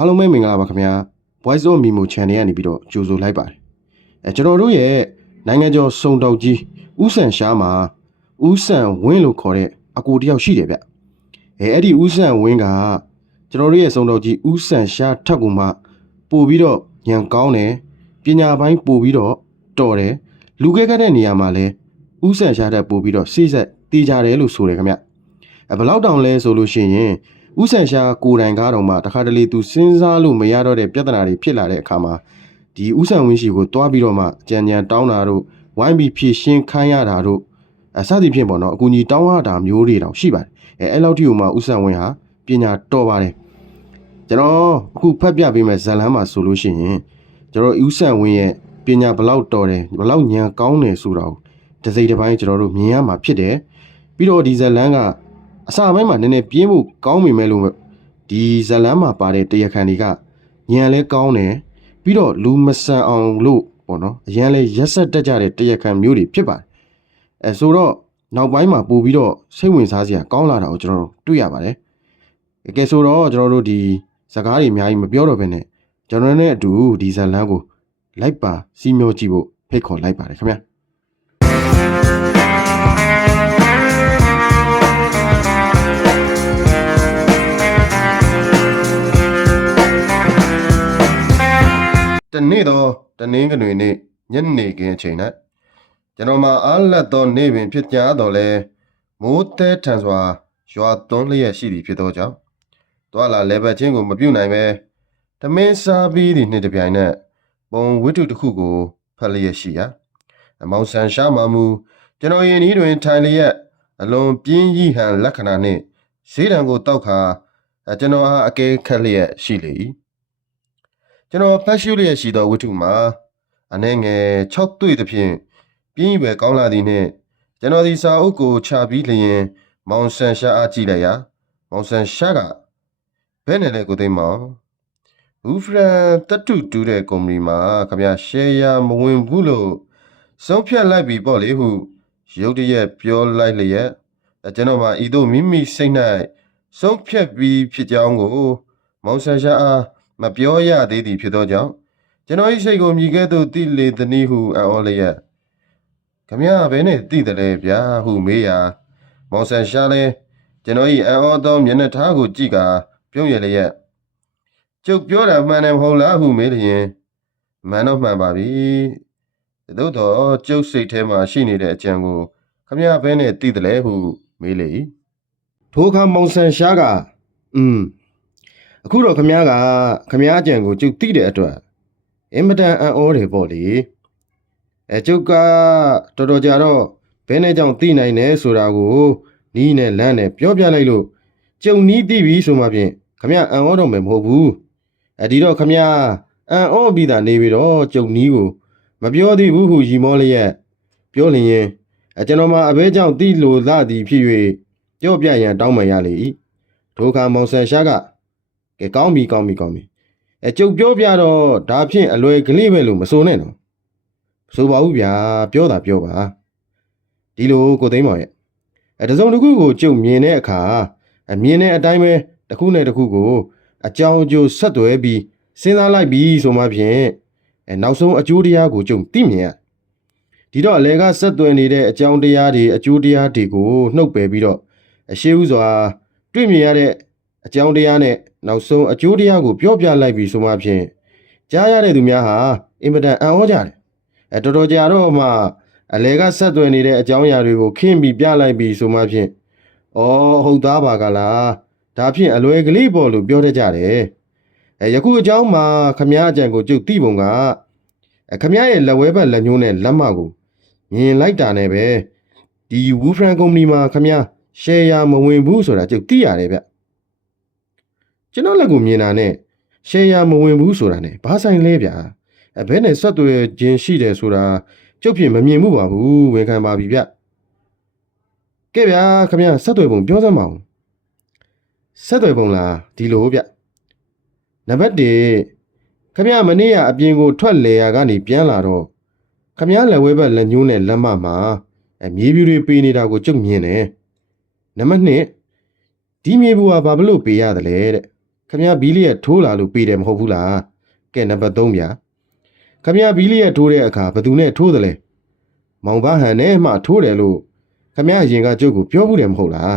အားလုံးပဲမင်္ဂလာပါခင်ဗျာ Voice of Memo Channel ကနေပြီးတော့ကြိုဆိုလိုက်ပါတယ်ကျွန်တော်တို့ရဲ့နိုင်ငံကျော်စုံတောက်ကြီးဦးဆန်ရှားမှာဦးဆန်ဝင်းလို့ခေါ်တဲ့အကိုတယောက်ရှိတယ်ဗျအဲ့ဒီဦးဆန်ဝင်းကကျွန်တော်တို့ရဲ့စုံတောက်ကြီးဦးဆန်ရှားထက်ကူမှပို့ပြီးတော့ညံကောင်းတယ်ပညာပိုင်းပို့ပြီးတော့တော်တယ်လူခဲခတ်တဲ့နေရာမှာလဲဦးဆန်ရှားတဲ့ပို့ပြီးတော့စိစက်တီးကြတယ်လို့ဆိုတယ်ခင်ဗျဘလောက်တောင်လဲဆိုလို့ရှိရင်ဦးဆန်ရှားကိုယ်တိုင်ကားတော်မှာတခါတလေသူစဉ်းစားလို့မရတော့တဲ့ပြဿနာတွေဖြစ်လာတဲ့အခါမှာဒီဦးဆန်ဝင်းရှိကိုတွားပြီးတော့မှကြံတောင်းတာတို့ဝိုင်းပြီးဖြည့်ရှင်းခိုင်းရတာတို့စသည်ဖြင့်ပေါ့နော်အကူကြီးတောင်းရတာမျိုးတွေတောင်ရှိပါတယ်အဲ့လောက်ထိကိုမှဦးဆန်ဝင်းဟာပညာတော်ပါတယ်ကျွန်တော်အခုဖတ်ပြပေးမယ်ဇာတ်လမ်းမှာဆိုလို့ရှိရင်ကျွန်တော်ဦးဆန်ဝင်းရဲ့ပညာဘလောက်တော်တယ်ဘလောက်ဉာဏ်ကောင်းတယ်ဆိုတာကိုတစ်စိတ်တစ်ပိုင်းကျွန်တော်တို့မြင်ရမှာဖြစ်တယ်ပြီးတော့ဒီဇာတ်လမ်းကအစပိုင်းမှာနည်းနည်းပြင်းဖို့ကောင်းမိမယ်လို့ဒီဇလန်းမှာပါတဲ့တရားခံတွေကညံလဲကောင်းတယ်ပြီးတော့လူမဆန်အောင်လို့ပေါ့နော်အရန်လဲရက်ဆက်တက်ကြတဲ့တရားခံမျိုးတွေဖြစ်ပါတယ်ဆိုတော့နောက်ပိုင်းမှာပို့ပြီးတော့စိတ်ဝင်စားစရာကောင်းလာတာကိုကျွန်တော်တို့တွေ့ရပါတယ်ကဲဆိုတော့ကျွန်တော်တို့ဒီစကားတွေအများကြီးမပြောတော့ဘဲနဲ့ကျွန်တော်နဲ့အတူဒီဇလန်းကိုလိုက်ပါစီးမျောကြည့်ဖို့ဖိတ်ခေါ်လိုက်ပါတယ်ခင်ဗျာတနေ့တော့တနင်္ဂနွေနေ့ညနေခင်းအချိန်နဲ့ကျွန်တော်မှာအားလက်သောနေ့ပင်ဖြစ်ကြတော့လဲမိုးတဲထန်စွာရွာသွန်းလျက်ရှိသည်ဖြစ်သောကြောင့်တွာလာလဲပတ်ချင်းကိုမပြုတ်နိုင်ပဲတမင်းစားပြီးသည့်နှစ်တစ်ပြိုင်နက်ပုံဝတ္ထုတစ်ခုကိုဖတ်လျက်ရှိရာအမောင်ဆန်ရှားမှမူကျွန်တော်ယင်ဤတွင်ထိုင်လျက်အလွန်ပြင်းကြီးဟန်လက္ခဏာနှင့်ဈေးတံကိုတောက်ခါကျွန်တော်အားအကဲခတ်လျက်ရှိလေ၏ကျွန်တော်ဖတ်ရှုလျက်ရှိသောဝတ္ထုမှာအနှဲငယ်6တွေ့သဖြင့်ပြင်းရွယ်ကောင်းလာသည်နှင့်ကျွန်တော်ဒီစာအုပ်ကိုချပြီးလျင်မောင်ဆန်ရှားအားကြည့်လိုက်ရာမောင်ဆန်ရှားကဘယ်နဲ့လဲကိုသိမ်းမောင်ဘူးဖရန်တတုတူးတဲ့ကုမ္ပဏီမှာခင်ဗျာရှယ်ယာမဝင်ဘူးလို့ဆုံးဖြတ်လိုက်ပြီပေါ့လေဟုရုတ်တရက်ပြောလိုက်လျက်ကျွန်တော်မှာဤသို့မိမိစိတ်၌ဆုံးဖြတ်ပြီးဖြစ်ကြောင်းကိုမောင်ဆန်ရှားအားမပြောရသေးသည်ဖြစ်သောကြောင့်ကျွန်တော်၏စိတ်ကိုမြည်ကဲ့သို့တိလေသနည်းဟုအံ့ဩလျက်ခမရဘယ်နဲ့တိတယ်လဲဗျာဟုမေးရာမောင်ဆန်ရှားလဲကျွန်တော်၏အံ့ဩသောမျက်နှာထားကိုကြည့်ကာပြုံးရလျက်ကျုပ်ပြောတာမှန်တယ်မဟုတ်လားဟုမေးလျင်မှန်တော့မှန်ပါပြီသို့တော့ကျုပ်စိတ်ထဲမှာရှိနေတဲ့အကြံကိုခမရဘယ်နဲ့တိတယ်လဲဟုမေးလေ၏ထိုအခါမောင်ဆန်ရှားကအခုတော့ခမ ्या ကခမ ्या အကြံကိုကျုပ်သိတဲ့အတွက်အင်မတန်အံ့ဩတယ်ပေါ့လေကျုပ်ကတော်တော်ကြာတော့ဘယ်နဲ့ကြောင့်သိနိုင်လဲဆိုတာကိုနီးနဲ့လမ်းနဲ့ပြောပြလိုက်လို့ကျုံနီးသိပြီဆိုမှဖြင့်ခမ ्या အံ့ဩတော့မယ်မဟုတ်ဘူးဒီတော့ခမ ्या အံ့ဩပြီးတာနေပြီးတော့ကျုံနီးကိုမပြောသေးဘူးဟုရီမောလျက်ပြောလျင်ကျွန်တော်မှအဘဲကြောင့်သိလို့လာသည်ဖြစ်၍ကြော့ပြရန်တောင်းပန်ရလေ၏ထိုအခါမောင်ဆန်ရှားကကဲကောင်းပြီကျုပ်ပြောပြတော့ဒါဖြင့်အလွယ်ကလေးပဲလို့မဆိုနဲ့နော်မဆိုပါဘူးဗျာပြောတာပြောပါဒီလိုကိုသိမ်းပါရဲ့တစုံတစ်ခုကိုကျုပ်မြင်တဲ့အခါမြင်တဲ့အတိုင်းပဲတစ်ခုနဲ့တစ်ခုကိုအကြောင်းအကျိုးဆက်သွယ်ပြီးစဉ်းစားလိုက်ပြီးဆိုမှဖြင့်နောက်ဆုံးအကျိုးတရားကိုကျုပ်သိမြင်ရဒီတော့အလဲကဆက်သွယ်နေတဲ့အကြောင်းတရားတွေအကျိုးတရားတွေကိုနှုတ်ပယ်ပြီးတော့အရှိဥစွာတွေ့မြင်ရတဲ့အကြောင်းတရားနဲ့နောက်ဆုံးအကျိုးတရားကိုပြောပြလိုက်ပြီဆိုမှဖြင့်ကြားရတဲ့သူများဟာအင်မတန်အံ့ဩကြတယ်တော်တော်ကြာတော့မှအလဲကဆက်သွယ်နေတဲ့အကြောင်းအရာတွေကိုခင်းပြီးပြလိုက်ပြီဆိုမှဖြင့်ဟုတ်သားပါကလားဒါဖြင့်အလွယ်ကလေးပေါ့လို့ပြောတတ်ကြတယ်ယခုအကြောင်းမှာခမ ्या အကြံကိုကျုပ်သိပုံကခမ ्या ရဲ့လက်ဝဲဘက်လက်ညှိုးနဲ့လက်မကိုမြင်လိုက်တာနဲ့ပဲဒီဝူဖရန်ကုမ္ပဏီမှာခမ ्या ရှယ်ယာမဝင်ဘူးဆိုတာကျုပ်သိရတယ်ဗျကျွန်တော်လက်ကိုမြင်တာနဲ့ရှယ်ယာမဝင်ဘူးဆိုတာနဲ့ဘာဆိုင်လဲဗျာဘယ်နဲ့ဆက်သွယ်ခြင်းရှိတယ်ဆိုတာကျုပ်ဖြင့်မမြင်မှုပါဘူးဝန်ခံပါပြီဗျကဲဗျာခမ ्या ဆက်သွယ်ပုံပြောစမ်းပါဦးဆက်သွယ်ပုံလားဒီလိုဗျနံပါတ်1ခမ ्या မနေ့ကအပြင်ကိုထွက်လေရာကနေပြန်လာတော့ခမ ्या လက်ဝဲဘက်လက်ညှိုးနဲ့လက်မမှာမြေပြူတွေပေးနေတာကိုကျုပ်မြင်တယ်နံပါတ်2ဒီမြေဘူးကဘာလို့ပေးရတယ်လဲတဲ့ ခမရဘီလီရဲ့ထိုးလာလို့ပေးတယ်မဟုတ်ဘူးလားကဲနံပါတ်3ဗျာခမရဘီလီရဲ့ထိုးတဲ့အခါဘယ်သူနဲ့ထိုးတယ်လဲမောင်ဘဟန်နဲ့မှထိုးတယ်လို့ခမရရင်ကကျုပ်ကိုပြောဘူးတယ်မဟုတ်လား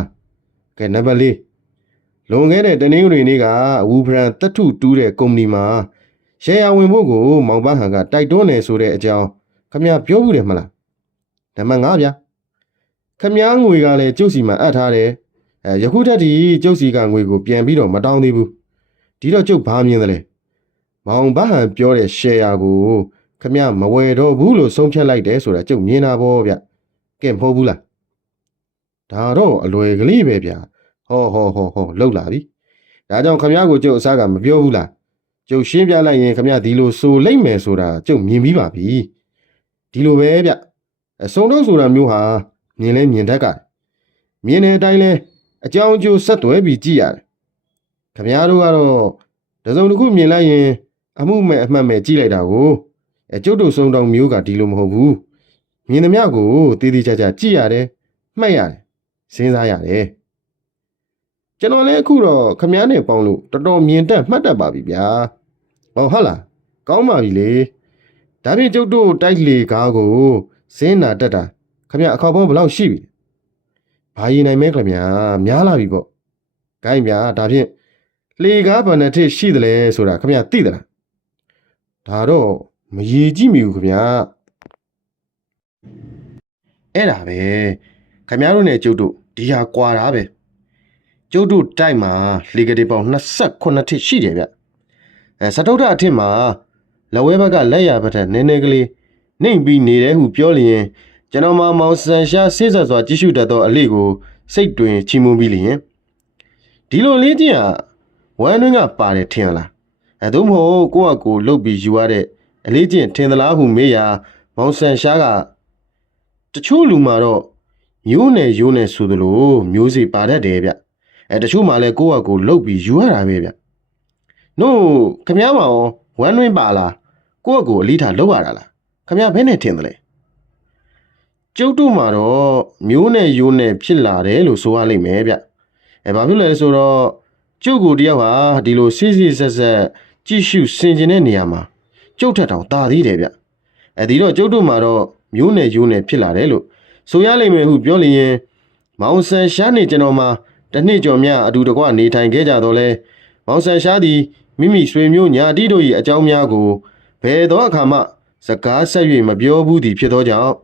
ကဲနံပါတ်4လွန်ခဲ့တဲ့တနင်္ဂနွေနေ့ကဝူဘရန်တက်ထုတူးတဲ့ကုမ္ပဏီမှာရှယ်ယာဝင်ဖို့ကိုမောင်ဘဟန်ကတိုက်တွန်းနေဆိုတဲ့အကြောင်းခမရပြောဘူးတယ်မလားနံပါတ်5ဗျာခမရငွေကလည်းကျုပ်စီမှာအပ်ထားတယ်ယခုထက်ထိကျုပ်စီကငွေကိုပြန်ပြီးတော့မတောင်းသေးဘူးဒီတော့ကျုပ်ဘာမြင်သလဲမောင်ဘဟန်ပြောတဲ့ရှယ်ယာကိုခမရမဝယ်တော့ဘူးလို့ဆုံးဖြတ်လိုက်တယ်ဆိုတာကျုပ်မြင်တာပေါ့ဗျကဲမဟုတ်ဘူးလားဒါတော့အလွယ်ကလေးပဲဗျဟောလှုပ်လာပြီဒါကြောင့်ခမရကိုကျုပ်အစားကမပြောဘူးလားကျုပ်ရှင်းပြလိုက်ရင်ခမရဒီလိုဆိုလိုက်မယ်ဆိုတာကျုပ်မြင်ပြီးပါပြီဒီလိုပဲဗျအစုံတော့ဆိုတာမျိုးဟာမြင်လဲမြင်တတ်ကမြင်တဲ့အတိုင်းလဲအကြောင်းအကျိုးဆက်သွဲပြီးကြည့်ရတယ်ခမရတို့ကတော့တစုံတစ်ခုမြင်လိုက်ရင်အမှုမဲ့အမှတ်မဲ့ကြည့်လိုက်တာကိုကျုပ်တို့စုံတောင်မျိုးကဒီလိုမဟုတ်ဘူးမြင်သမျှကိုတည်တည်ချာချာကြည့်ရတယ်မှတ်ရတယ်စဉ်းစားရတယ်ကျွန်တော်လည်းအခုတော့ခမရနဲ့ပေါင်းလို့တော်တော်မြင်တတ်မှတ်တတ်ပါပြီဗျာဟုတ်လားကောင်းပါပြီလေဒါဖြင့်ကျုပ်တို့တိုက်လေကားကိုစင်းနာတက်တာခမရအခေါက်ပေါင်းဘယ်လောက်ရှိပြီဘာရင်နိုင်မဲခမရများလာပြီပေါ့ခိုင်းဗျာဒါဖြင့်လေကားဘယ်နှထစ်ရှိသလဲဆိုတာခမရသိသလားဒါတော့မရည်ကြည့်မိဘူးခမရအဲ့ဒါပဲခမရတို့နဲ့ကျုပ်တို့ဒီဟာကွာတာပဲကျုပ်တို့တိုက်မှာလေကတိပေါင်း28ထစ်ရှိတယ်ဗျစတုဒ္ဓအထစ်မှာလက်ဝဲဘက်ကလက်ရဘက်ထက်နည်းနည်းကလေးနှိမ့်ပြီးနေတယ်ဟုပြောလျင်ကျွန်တော်မောင်ဆန်ရှားဆေးဆက်စွာကြည့်ရှုတတ်သောအလေးကိုစိတ်တွင်ချီးမွမ်းပြီးလျင်ဒီလိုလေးချင်းဟာဝမ်းတွင်းကပါတယ်ထင်လားသို့မဟုတ်ကိုယ့်အကိုလှုပ်ပြီးယူရတဲ့အလေးချင်းထင်သလားဟုမေးရာမောင်ဆန်ရှားကတချို့လူမှာတော့မျိုးနယ်ရိုးနယ်ဆိုသလိုမျိုးစီပါတတ်တယ်ဗျတချို့မှာလည်းကိုယ့်အကိုလှုပ်ပြီးယူရတာပဲဗျနို့ခမည်းမအောင်ဝမ်းတွင်းပါလားကိုယ့်အကိုအလေးထားလှုပ်ရတာလားခမည်းဘယ်နဲ့ထင်သလဲကျုပ်တို့မှာတော့မျိုးနဲ့ရိုးနဲ့ဖြစ်လာတယ်လို့ဆိုရလိမ့်မယ်ဗျဘာဖြစ်လဲဆိုတော့ကျုပ်ကိုတယောက်ဟာဒီလိုစစ်ဆက်ကြည့်ရှုဆင်ခြင်တဲ့နေရာမှာကျုပ်ထက်တောင်တာသေးတယ်ဗျဒီတော့ကျုပ်တို့မှာတော့မျိုးနဲ့ရိုးနဲ့ဖြစ်လာတယ်လို့ဆိုရလိမ့်မယ်ဟုပြောလျင်မောင်ဆန်ရှားနေကျွန်တော်မှာတစ်နှစ်ကျော်များအတူတကွနေထိုင်ခဲ့ကြတော့လဲမောင်ဆန်ရှားသည်မိမိဆွေမျိုးညာတိတို့၏အကြောင်းများကိုဘယ်သောအခါမှစကားဆက်၍မပြောဘူးသည်ဖြစ်သောကြောင့်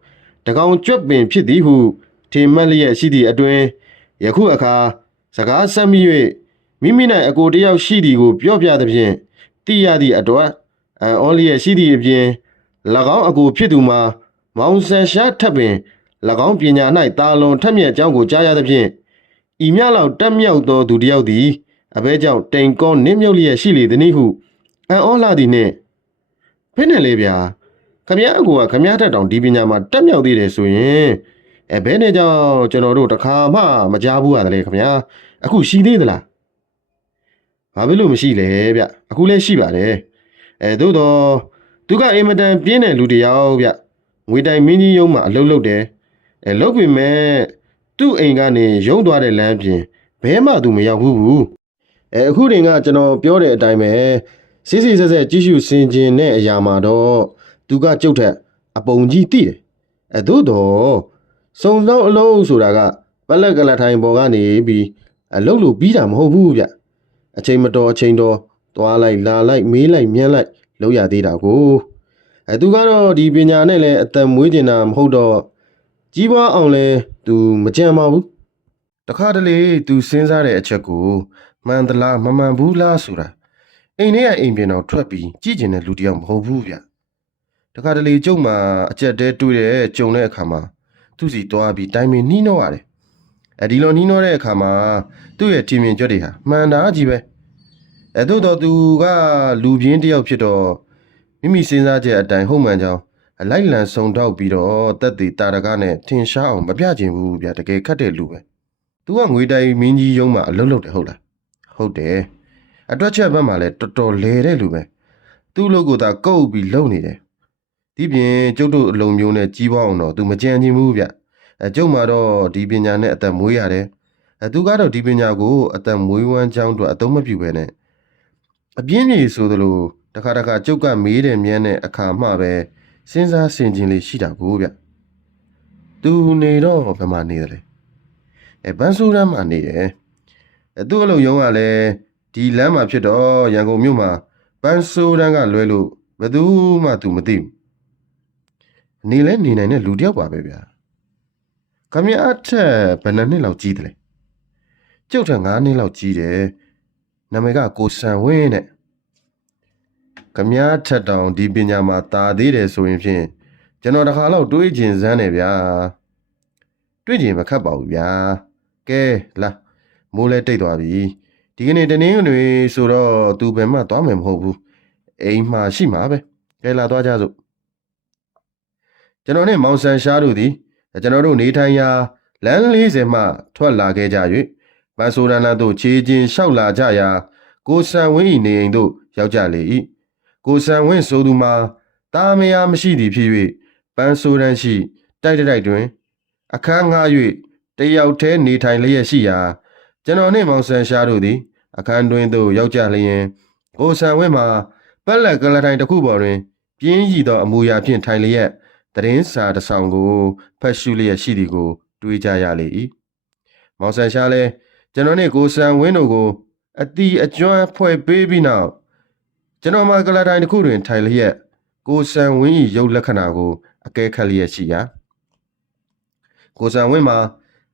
တကောင်ကြွက်ပင်ဖြစ်သည်ဟုထင်မှတ်လျက်ရှိသည့်အတွင်ယခုအခါစကားဆက်မိ၍မိမိ၌အကိုတယောက်ရှိသည်ကိုပြောပြသဖြင့်သိရသည့်အတွက်အော်လျက်ရှိသည့်အပြင်၎င်းအကိုဖြစ်သူမှာမောင်ဆန်ရှားထပ်ပင်၎င်းပညာ၌တာလွန်ထက်မြက်ကြောင်းကိုကြားရသဖြင့်ဤမြလောက်တက်မြောက်သောသူတယောက်သည်အဘဲကြောင့်တိမ်ကောနင်းမြုပ်လျက်ရှိလေသည်ဟုအော်လာသည်နှင့်ဖင်းနေလေဗျာခမည်းအကူကခမည်းထက်တောင်ဒီပညာမှာတက်မြောက်သေးတယ်ဆိုရင်ဘဲနဲ့ကြောင့်ကျွန်တော်တို့တခါမှမကြားဘူးရတယ်ခမည်းအခုရှိသေးသလားဘာဖြစ်လို့မရှိလဲဗျအခုလည်းရှိပါတယ်သို့တော့သူကအိမ်မတန်ပြင်းတဲ့လူတယောက်ဗျငွေတိုင်မင်းကြီးရုံးမှာအလုပ်လုပ်တယ်လုပ်ပေမဲ့သူ့အိမ်ကနေရုံးသွားတဲ့လမ်းပြင်ဘဲမှသူမရောက်ဘူးအခုတင်ကကျွန်တော်ပြောတဲ့အတိုင်းပဲစစ်ဆက်ကြည့်ရှုဆင်ခြင်တဲ့အရာမှာတော့သူကကျုပ်ထက်အပုံကြီးတိတယ်သို့တော့စုံတော့အလုံးဆိုတာကပလက်ကလထိုင်ပေါ်ကနေပြီးအလုပ်လို့ပြီးတာမဟုတ်ဘူးဗျအချိန်မတော်အချိန်တော်သွားလိုက်လာလိုက်မေးလိုက်မြန်းလိုက်လုပ်ရသေးတာကိုသူကတော့ဒီပညာနဲ့လည်းအသက်မွေးကျင်တာမဟုတ်တော့ကြီးပွားအောင်လဲသူမကြံပါဘူးတခါတလေသူစဉ်းစားတဲ့အချက်ကိုမှန်သလားမမှန်ဘူးလားဆိုတာအိမ်ထဲကအိမ်ပြင်တော်ထွက်ပြီးကြည့်ကျင်တဲ့လူတယောက်မဟုတ်ဘူးဗျတခါတလေကျုပ်မှာအကြက်တဲတွေ့တဲ့ကြုံတဲ့အခါမှာသူ့စီသွားပြီးတိုင်ပင်နှီးနှောရတယ်ဒီလိုနှီးနှောတဲ့အခါမှာသူ့ရဲ့ထင်မြင်ကြွတွေဟာမှန်တာကြီးပဲသို့တော့သူကလူပြင်းတယောက်ဖြစ်တော့မိမိစဉ်းစားချက်အတိုင်းဟုတ်မှန်ကြောင်းလိုက်လံဆုံထောက်ပြီးတော့တက်သေးတာရကနဲ့ထင်ရှားအောင်မပြချင်ဘူးဗျတကယ်ခတ်တဲ့လူပဲသူကငွေတိုင်မင်းကြီးရုံးမှာအလုပ်လုပ်တယ်ဟုတ်လားဟုတ်တယ်အတွက်ချက်ဘက်မှာလည်းတော်တော်လဲတဲ့လူပဲသူ့လူကိုသာကုတ်ပြီးလုံနေတယ်ဒီပြင်ကျုပ်တို့အလုံးမျိုးနဲ့ကြီးပွားအောင်တော့သူမကြံချင်ဘူးဗျကျုပ်မှာတော့ဒီပညာနဲ့အသက်မွေးရတယ်သူကတော့ဒီပညာကိုအသက်မွေးဝမ်းကြောင်းအတွက်အသုံးမပြုဘဲနဲ့ အပြင်းကြီးဆိုသလိုတခါတခါကျုပ်ကမေးတယ်မြန်းတဲ့အခါမှပဲစဉ်းစားဆင်ခြင်လေးရှိတာကိုဗျသူနေတော့ဘယ်မှာနေတယ်လဲဘန်းဆိုးရမ်းမှာနေတယ်သူ့အလုပ်ရုံးကလည်းဒီလမ်းမှာဖြစ်တော့ရန်ကုန်မြို့မှာပန်းဆိုးရမ်းကလွဲလို့ဘယ်သူမှသူမသိဘူးနေလဲနေနိုင်တဲ့လူတယောက်ပါပဲဗျာခမရအထက်ဘယ်နှစ်နှစ်လောက်ကြီးတယ်လဲကျုပ်ထက်9နှစ်လောက်ကြီးတယ်နာမည်ကကိုစံဝင်းတဲ့ခမရထက်တောင်ဒီပညာမှာတာသေးတယ်ဆိုရင်ဖြင့်ကျွန်တော်တခါတော့တွေးကျင်စမ်းတယ်ဗျာတွေးကျင်မခတ်ပါဘူးဗျာကဲလာမိုးလဲတိတ်သွားပြီဒီကနေ့တနင်္ဂနွေဆိုတော့သူဘယ်မှသွားမယ်မဟုတ်ဘူးအိမ်မှာရှိမှာပဲကဲလာသွားကြစို့ကျွန်တော်နဲ့မောင်ဆန်ရှားတို့သည်ကျွန်တော်တို့နေထိုင်ရာလမ်း40မှထွက်လာခဲ့ကြ၍ပန်းဆိုးရန်နာတို့ခြေချင်းလျှောက်လာကြရာကိုစံဝင်း၏နေအိမ်သို့ရောက်ကြလေ၏ကိုစံဝင်းဆိုသူမှာတာမယာမရှိသည်ဖြစ်၍ပန်းဆိုးရန်ရှိတိုက်တိုက်တွင်အခန်းငှား၍တယောက်တည်းနေထိုင်လျက်ရှိရာကျွန်တော်နှင့်မောင်ဆန်ရှားတို့သည်အခန်းတွင်သို့ရောက်ကြလျင်ကိုစံဝင်းမှာပက်လက်ကလထိုင်တစ်ခုပေါ်တွင်ပြင်းရည်သောအမူအရာဖြင့်ထိုင်လျက်သတင်းစာတစ်ဆောင်ကိုဖတ်ရှုလျက်ရှိသည်ကိုတွေးကြရလေ၏မောင်ဆန်ရှားလည်းကျွန်တော်နှင့်ကိုစံဝင်းတို့ကိုအတီအကျွမ်းဖွဲ့ပေးပြီးနောက်ကျွန်တော်မှာကလထိုင်တစ်ခုတွင်ထိုင်လျက်ကိုစံဝင်း၏ရုပ်လက္ခဏာကိုအကဲခတ်လျက်ရှိရာကိုစံဝင်းမှာ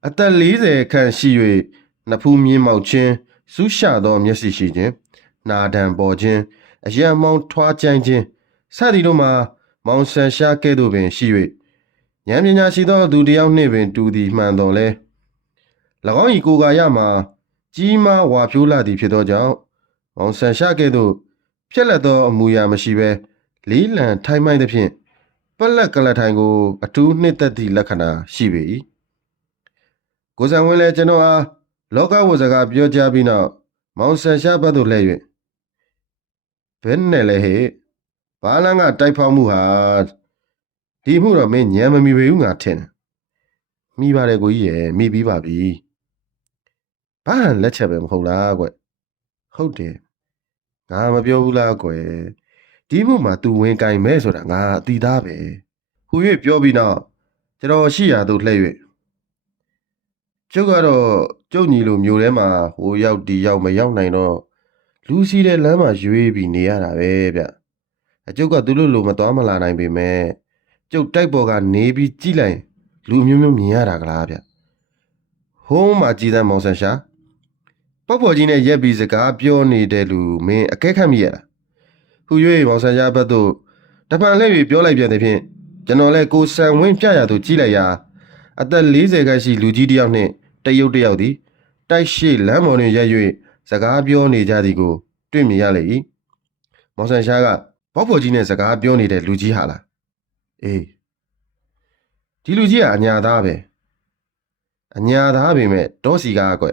အသက်40ခန့်ရှိ၍နှစ်ဖူးမြင်းမောက်ခြင်းစူးရှသောမျက်စိရှိခြင်းနာဒံပေါ်ခြင်းအရံမောင်းထွားကြိုင်ခြင်းစသည်တို့မှာမောင်ဆန်ရှားကဲ့သို့ပင်ရှိ၍ဉာဏ်ပညာရှိသောသူတစ်ယောက်နှင့်ပင်တူသည်မှန်တော်လဲ၎င်း၏ကိုယ်ကာယမှာကြီးမားဝါဖြိုးလာသည်ဖြစ်သောကြောင့်မောင်ဆန်ရှားကဲ့သို့ဖြက်လက်သောအမူအရာမရှိဘဲလေးလံထိုင်မိုင်းသဖြင့်ပက်လက်ကလထိုင်ကိုအထူးနှစ်သက်သည့်လက္ခဏာရှိပေ၏ကိုစံဝင်းလည်းကျွန်တော်အားလောကဝဇ္ဇကပြောကြားပြီးနောက်မောင်ဆန်ရှားဘက်သို့လှည့်၍ဘယ်နဲ့လဲဟဲ့ဘာလန်းကတိုက်ဖောက်မှုဟာဒီမှုတော့မင်းညံမမီပေဘူးငါထင်တယ်မိပါတယ်ကိုကြီးရဲ့မိပြီးပါပြီဘာလက်ချက်ပဲမဟုတ်လားကွဟုတ်တယ်ငါမပြောဘူးလားကွဒီမှုမှာ तू ဝင်ကင်မဲဆိုတာငါအတီသားပဲဟူ၍ပြောပြီးနောက်ကျွန်တော်ရှိရာသို့လှည့်၍ကျုပ်ကတော့ကျုပ်ညီလိုမျိုးထဲမှာဟိုရောက်ဒီရောက်မရောက်နိုင်တော့လူစီတဲ့လမ်းမှာရွေးပြီးနေရတာပဲဗျအကျုပ်ကသူတို့လိုမသွားမလာနိုင်ပေမဲ့ကျုပ်တိုက်ပေါ်ကနေပြီးကြည့်လိုက်လူမျိုးမျိုးမြင်ရတာကလားဗျဟိုးမှာကြည်သမ်းမောင်ဆန်ရှာပေါက်ပေါ်ကြီးနဲ့ရက်ပြီးစကားပြောနေတဲ့လူမင်းအကဲခတ်မိရလားဟူ၍မောင်ဆန်ရှာဘက်သို့တပံလှည့်၍ပြောလိုက်ပြန်သည်ဖြင့်ကျွန်တော်လည်းကိုစံဝင်းပြရသူကြည့်လိုက်ရာအသက်40ခန့်ရှိလူကြီးတစ်ယောက်နှင့်တရုတ်တစ်ယောက်သည်တိုက်ရှိလမ်းပေါ်တွင်ရပ်၍စကားပြောနေကြသည်ကိုတွေ့မြင်ရလေ၏မောင်ဆန်ရှာကပေါက်ပေါ်ကြီးနဲ့စကားပြောနေတဲ့လူကြီးဟာလားအေးဒီလူကြီးကအညာသားပဲအညာသားပေမဲ့ဒေါ်စီကားကွ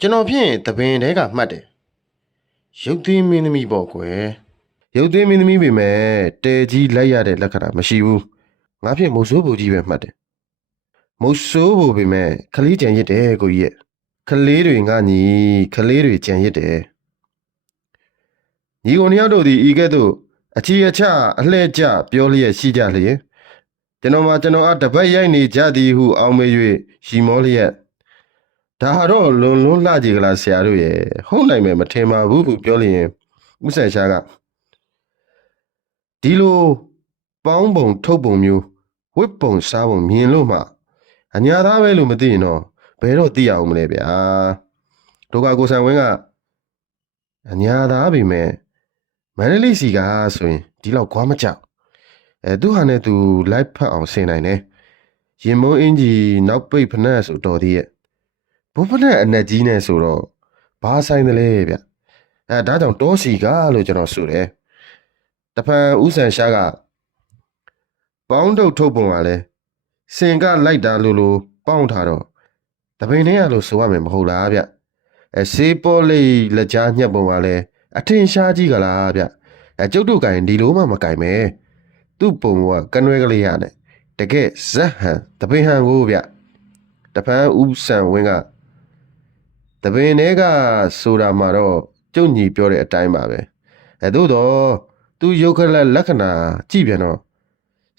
ကျွန်တော်ဖြင့်တပင်တဲကမှတ်တယ်ရုပ်သွင်းမင်းသမီးပေါ့ကွယ်ရုပ်သွင်းမင်းသမီးပေမဲ့တဲကြီးလိုက်ရတဲ့လက္ခဏာမရှိဘူးငါဖြင့်မုတ်ဆိုးဘူကြီးပဲမှတ်တယ်မုတ်ဆိုးဘူပေမဲ့ခလေးကြံရစ်တယ်ကိုကြီးရဲ့ခလေးတွေငါညီခလေးတွေကြံရစ်တယ်ညီကိုနှစ်ယောက်တို့သည်ဤကဲ့သို့အချီအချအလှဲ့ကျပြောလျက်ရှိကြလျင်ကျွန်တော်အားတပတ်ရိုက်နေကြသည်ဟုအောင်းမေး၍ရီမောလျက်ဒါတော့လွန်လှကြည်ကလားဆရာတို့ရဲ့ဟုတ်နိုင်မယ်မထင်ပါဘူးဟုပြောလျင်ဦးဆန်ရှားကဒီလိုပေါင်းပုံထုတ်ပုံမျိုးဝစ်ပုံစားပုံမြင်လို့မှအညာသားပဲလို့မသိရင်တော့ဘယ်တော့သိရအောင်မလဲဗျာတို့ကကိုဆန်ဝင်းကအညာသားပြီမဲ့မန္တလေးစီကဆိုရင်ဒီလောက်ခွာမကြောက်သူဟာနဲ့သူလိုက်ဖက်အောင်ဆင်နိုင်တယ်ရင်မုံအင်ကြီးနောက်ပိတ်ဖနက်ဆိုတော်သေးရဲ့ဘုဖနက်အနက်ကြီးနဲ့ဆိုတော့ဘာဆိုင်တယ်လဲဗျဒါကြောင့်တောစီကလို့ကျွန်တော်ဆိုတယ်တဖန်ဦးဆန်ရှားကပေါင်းထုတ်ထုတ်ပုံကလည်းစင်ကလိုက်တာလို့ပေါင်းထားတော့တပိန်ထဲရလို့ဆိုရမယ်မဟုတ်လားဗျဆေးပေါ်လေးလက်ကြားညှက်ပုံကလည်းအထင်ရှားကြီးကလားဗျကျုပ်တို့ကင်ဒီလိုမှမကင်မဲသူ့ပုံကကနွဲကလေးရတယ်တကယ်ဇက်ဟန်တပိန်ဟန်ကိုဗျတဖန်ဦးဆန်ဝင်းကတပင်ထဲကဆိုတာမှာတော့ကျ ကျုပ်ညီပြောတဲ့အတိုင်းပါပဲသို့တော့သူရုပ်ခလက်လက္ခဏာကြည့်ပြန်တော့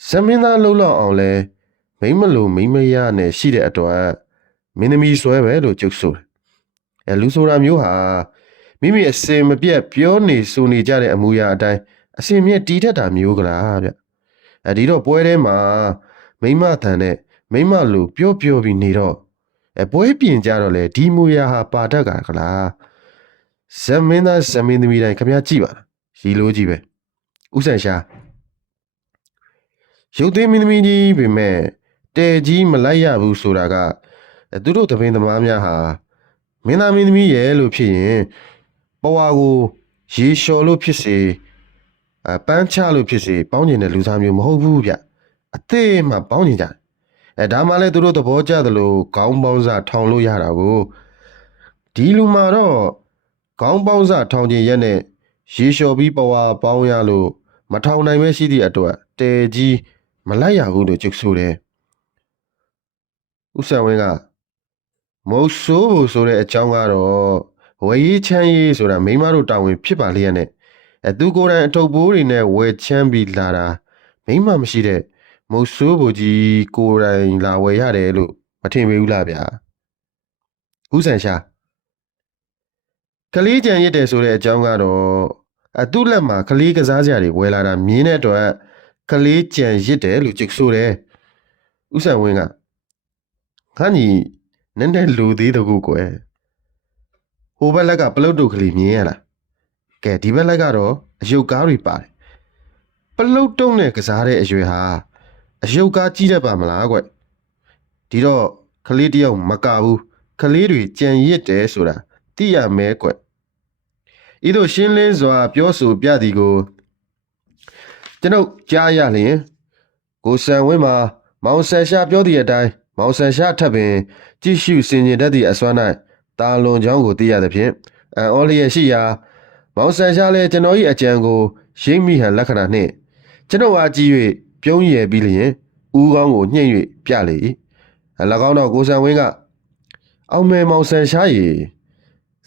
ဇမင်းသားလှုပ်လောက်အောင်လဲမိမလိုမိမရနဲ့ရှိတဲ့အတွက်မင်းသမီးဆွဲပဲလို့ကျုပ်ဆိုတယ်လူဆိုတာမျိုးဟာမိမိအစင်မပြတ်ပြောနေဆိုနေကြတဲ့အမူအရာအတိုင်းအစင်မြက်တီးထက်တာမျိုးကလားဗျဒီတော့ပွဲထဲမှာမိမထန်နဲ့မိမလိုပြောပြီးနေတော့ပွဲပြင်ကြတော့လေဒီမူအရာဟာပါတတ်ကလားဇမင်းသားဇမင်းသမီးတိုင်းခင်ဗျားကြည့်ပါလားရီလိုကြီးပဲဥဆန်ရှာရုပ်သိမ်းမင်းသမီးကြီးပေမဲ့တဲကြီးမလိုက်ရဘူးဆိုတာကသူတို့တပင်းသမားများဟာမင်းသားမင်းသမီးရဲ့လို့ဖြစ်ရင်ပဝါကိုရေလျှော်လို့ဖြစ်စေပန်းချလို့ဖြစ်စေပေါင်းကျင်တဲ့လူသားမျိုးမဟုတ်ဘူးဗျအသေးမှပေါင်းကျင်ကြတယ်ဒါမှလည်းသူတို့သဘောကျသလိုခေါင်းပေါင်းစားထောင်လို့ရတာကိုဒီလူမှာတော့ခေါင်းပေါင်းစားထောင်ခြင်းရက်နဲ့ရေလျှော်ပြီးပဝါပေါင်းရလို့မထောင်နိုင်ပဲရှိသည့်အတွက်တဲကြီးမလိုက်ရဘူးလို့ကျုပ်ဆိုတယ်ဥဆန်ဝင်းကမဟုတ်ဆိုးဖို့ဆိုတဲ့အကြောင်းကတော့ဝေရေးချမ်းရေးဆိုတာမိမတို့တာဝန်ဖြစ်ပါလျက်နဲ့သူကိုယ်တိုင်အထုပ်ပိုးတွေနဲ့ဝယ်ချမ်းပြီးလာတာမိမမရှိတဲ့မဟုတ်ဆိုးဖို့ကြီးကိုယ်တိုင်လာဝယ်ရတယ်လို့မထင်ပေဘူးလားဗျာဥဆန်ရှာကလေးကြံရစ်တယ်ဆိုတဲ့အကြောင်းကတော့သူ့လက်မှာကလေးကစားစရာတွေဝယ်လာတာမြင်တဲ့အတွက်ကလေးကြံရစ်တယ်လို့ကျုပ်ဆိုတယ်ဥဆန်ဝင်းကခန်းကြီးနည်းနည်းလူသေးတကူကွယ်ဟိုဘက်လက်ကပလုတ်တုတ်ကလေးမြင်ရလားကဲဒီဘက်လက်ကတော့အယုတ်ကားတွေပါတယ်ပလုတ်တုတ်နဲ့ကစားတဲ့အရွယ်ဟာအယုတ်ကားကြီးတတ်ပါမလားကွဒီတော့ကလေးတယောက်မကဘူးကလေးတွေကြံရစ်တယ်ဆိုတာသိရမဲကွဤသို့ရှင်းလင်းစွာပြောဆိုပြသည်ကိုကျွန်ုပ်ကြားရလျင်ကိုဆန်ဝင်းမှာမောင်ဆန်ရှာပြောသည့်အတိုင်းမောင်ဆန်ရှာထပ်ပင်ကြည့်ရှုစင်ကြင်တတ်သည့်အစွမ်း၌တာလွန်ချောင်းကိုသိရသဖြင့်အော်လျက်ရှိရာမောင်ဆန်ရှာလည်းကျွန်တော်၏အကြံကိုရိပ်မိဟန်လက္ခဏာနှင့်ကျွန်ုပ်အားကြည့်၍ပြုံးရည်ပြီးလျင်ဦးကောင်းကိုညှိ့၍ပြလေ၏၎င်းတော့ကိုဆန်ဝင်းကအောင်မဲမောင်ဆန်ရှာ၏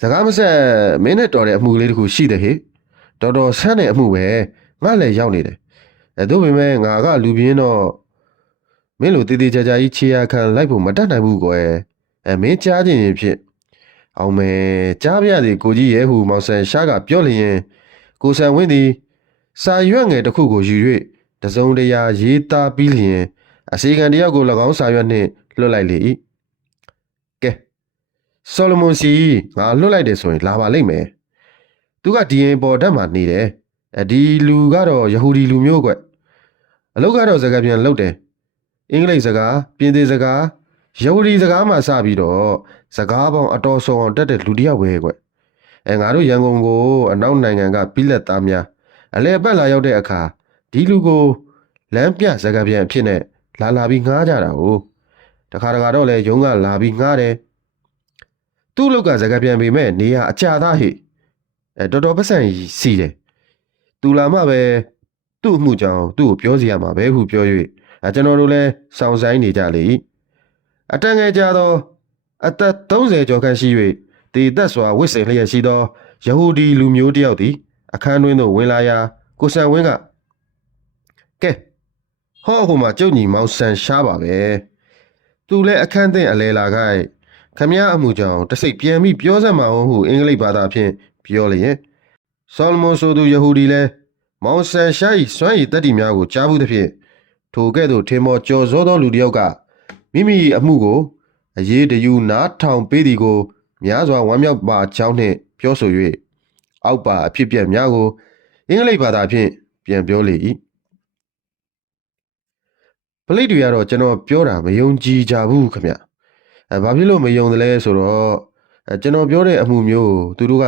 စကားမဆက်မင်းနဲ့တော်တဲ့အမှုလေးတစ်ခုရှိတယ်ဟေ့တော်တော်ဆန်းတဲ့အမှုပဲငါလည်းရောက်နေတယ်သို့ပေမဲ့ငါကလူပြင်းတော့မင်းလိုတေးသေးချာချာကြီးခြေရခံလိုက်ဖို့မတတ်နိုင်ဘူးကွယ်မင်းကြားခြင်းရင်ဖြစ်အောင်မဲကြားပြရစီကိုကြီးရဲ့ဟူမောင်ဆန်ရှားကပြောလျင်ကိုဆန်ဝင်းသည်စာရွက်ငယ်တစ်ခုကိုယူ၍တစုံတရာရေးသားပြီးလျင်အစီခံတယောက်ကို၎င်းစာရွက်နှင့်လွှတ်လိုက်လေ၏ကဲဆော်လမွန်စီငါလွှတ်လိုက်တယ်ဆိုရင်လာပါလိမ့်မယ်သူကဒီရင်ပေါ်ဓာတ်မှာနေတယ်ဒီလူကတော့ယဟူဒီလူမျိုးကွအလုပ်ကတော့စကားပြန်လုပ်တယ်အင်္ဂလိပ်စကားပြင်သစ်စကားယဟူဒီစကားမှစပြီးတော့စကားပေါင်းအတော်ဆုံးအောင်တက်တဲ့လူတစ်ယောက်ပဲကွငါတို့ရန်ကုန်ကိုအနောက်နိုင်ငံကပြီးလက်သားများအလဲပတ်လာရောက်တဲ့အခါဒီလူကိုလမ်းပြစကားပြန်အဖြစ်နဲ့လာပြီးငှားကြတာကိုတခါတော့လေရုံးကလာပြီးငှားတယ်သူ့လောက်ကစကားပြန်ပေမဲ့နေရအကြသားဟိတော်တော်ပတ်စံစီတယ်သူလာမှပဲသူ့အမှုကြောင့်သူ့ကိုပြောစီရမှာပဲဟုပြော၍ကျွန်တော်တို့လည်းစောင့်ဆိုင်နေကြလေအတန်ငယ်ကြသောအသက်30ကျော်ခန့်ရှိ၍တည်သက်စွာဝစ်စင်လျက်ရှိသောယဟူဒီလူမျိုးတစ်ယောက်သည်အခန်းတွင်းသို့ဝင်လာရာကိုဆန်ဝင်းကကဲဟောဟိုမှာကျုပ်ညီမောင်ဆန်ရှားပါပဲသူလည်းအခန်းသိအလဲလာခိုက်ခမည်းအမှုကြောင့်တစိတ်ပြန်ပြီးပြောစမ်းမအောင်ဟုအင်္ဂလိပ်ဘာသာဖြင့်ပြောလျင်ဆောလမွန်ဆိုသူယဟူဒီလည်းမောင်ဆန်ရှား၏စွမ်းရည်တတ္တိများကိုကြားဘူးသဖြင့်ထိုကဲ့သို့ထင်မောကြော်စောသောလူတစ်ယောက်ကမိမိအမှုကိုအရေးတယူနားထောင်ပေးသည်ကိုများစွာဝမ်းမြောက်ပါကြောင်းနှင့်ပြောဆို၍အောက်ပါအဖြစ်ပြက်များကိုအင်္ဂလိပ်ဘာသာဖြင့်ပြန်ပြောလေ၏ပလိတ်တွေကတော့ကျွန်တော်ပြောတာမယုံကြည်ကြဘူးခမဘာဖြစ်လို့မယုံသလဲဆိုတော့ကျွန်တော်ပြောတဲ့အမှုမျိုးသူတို့က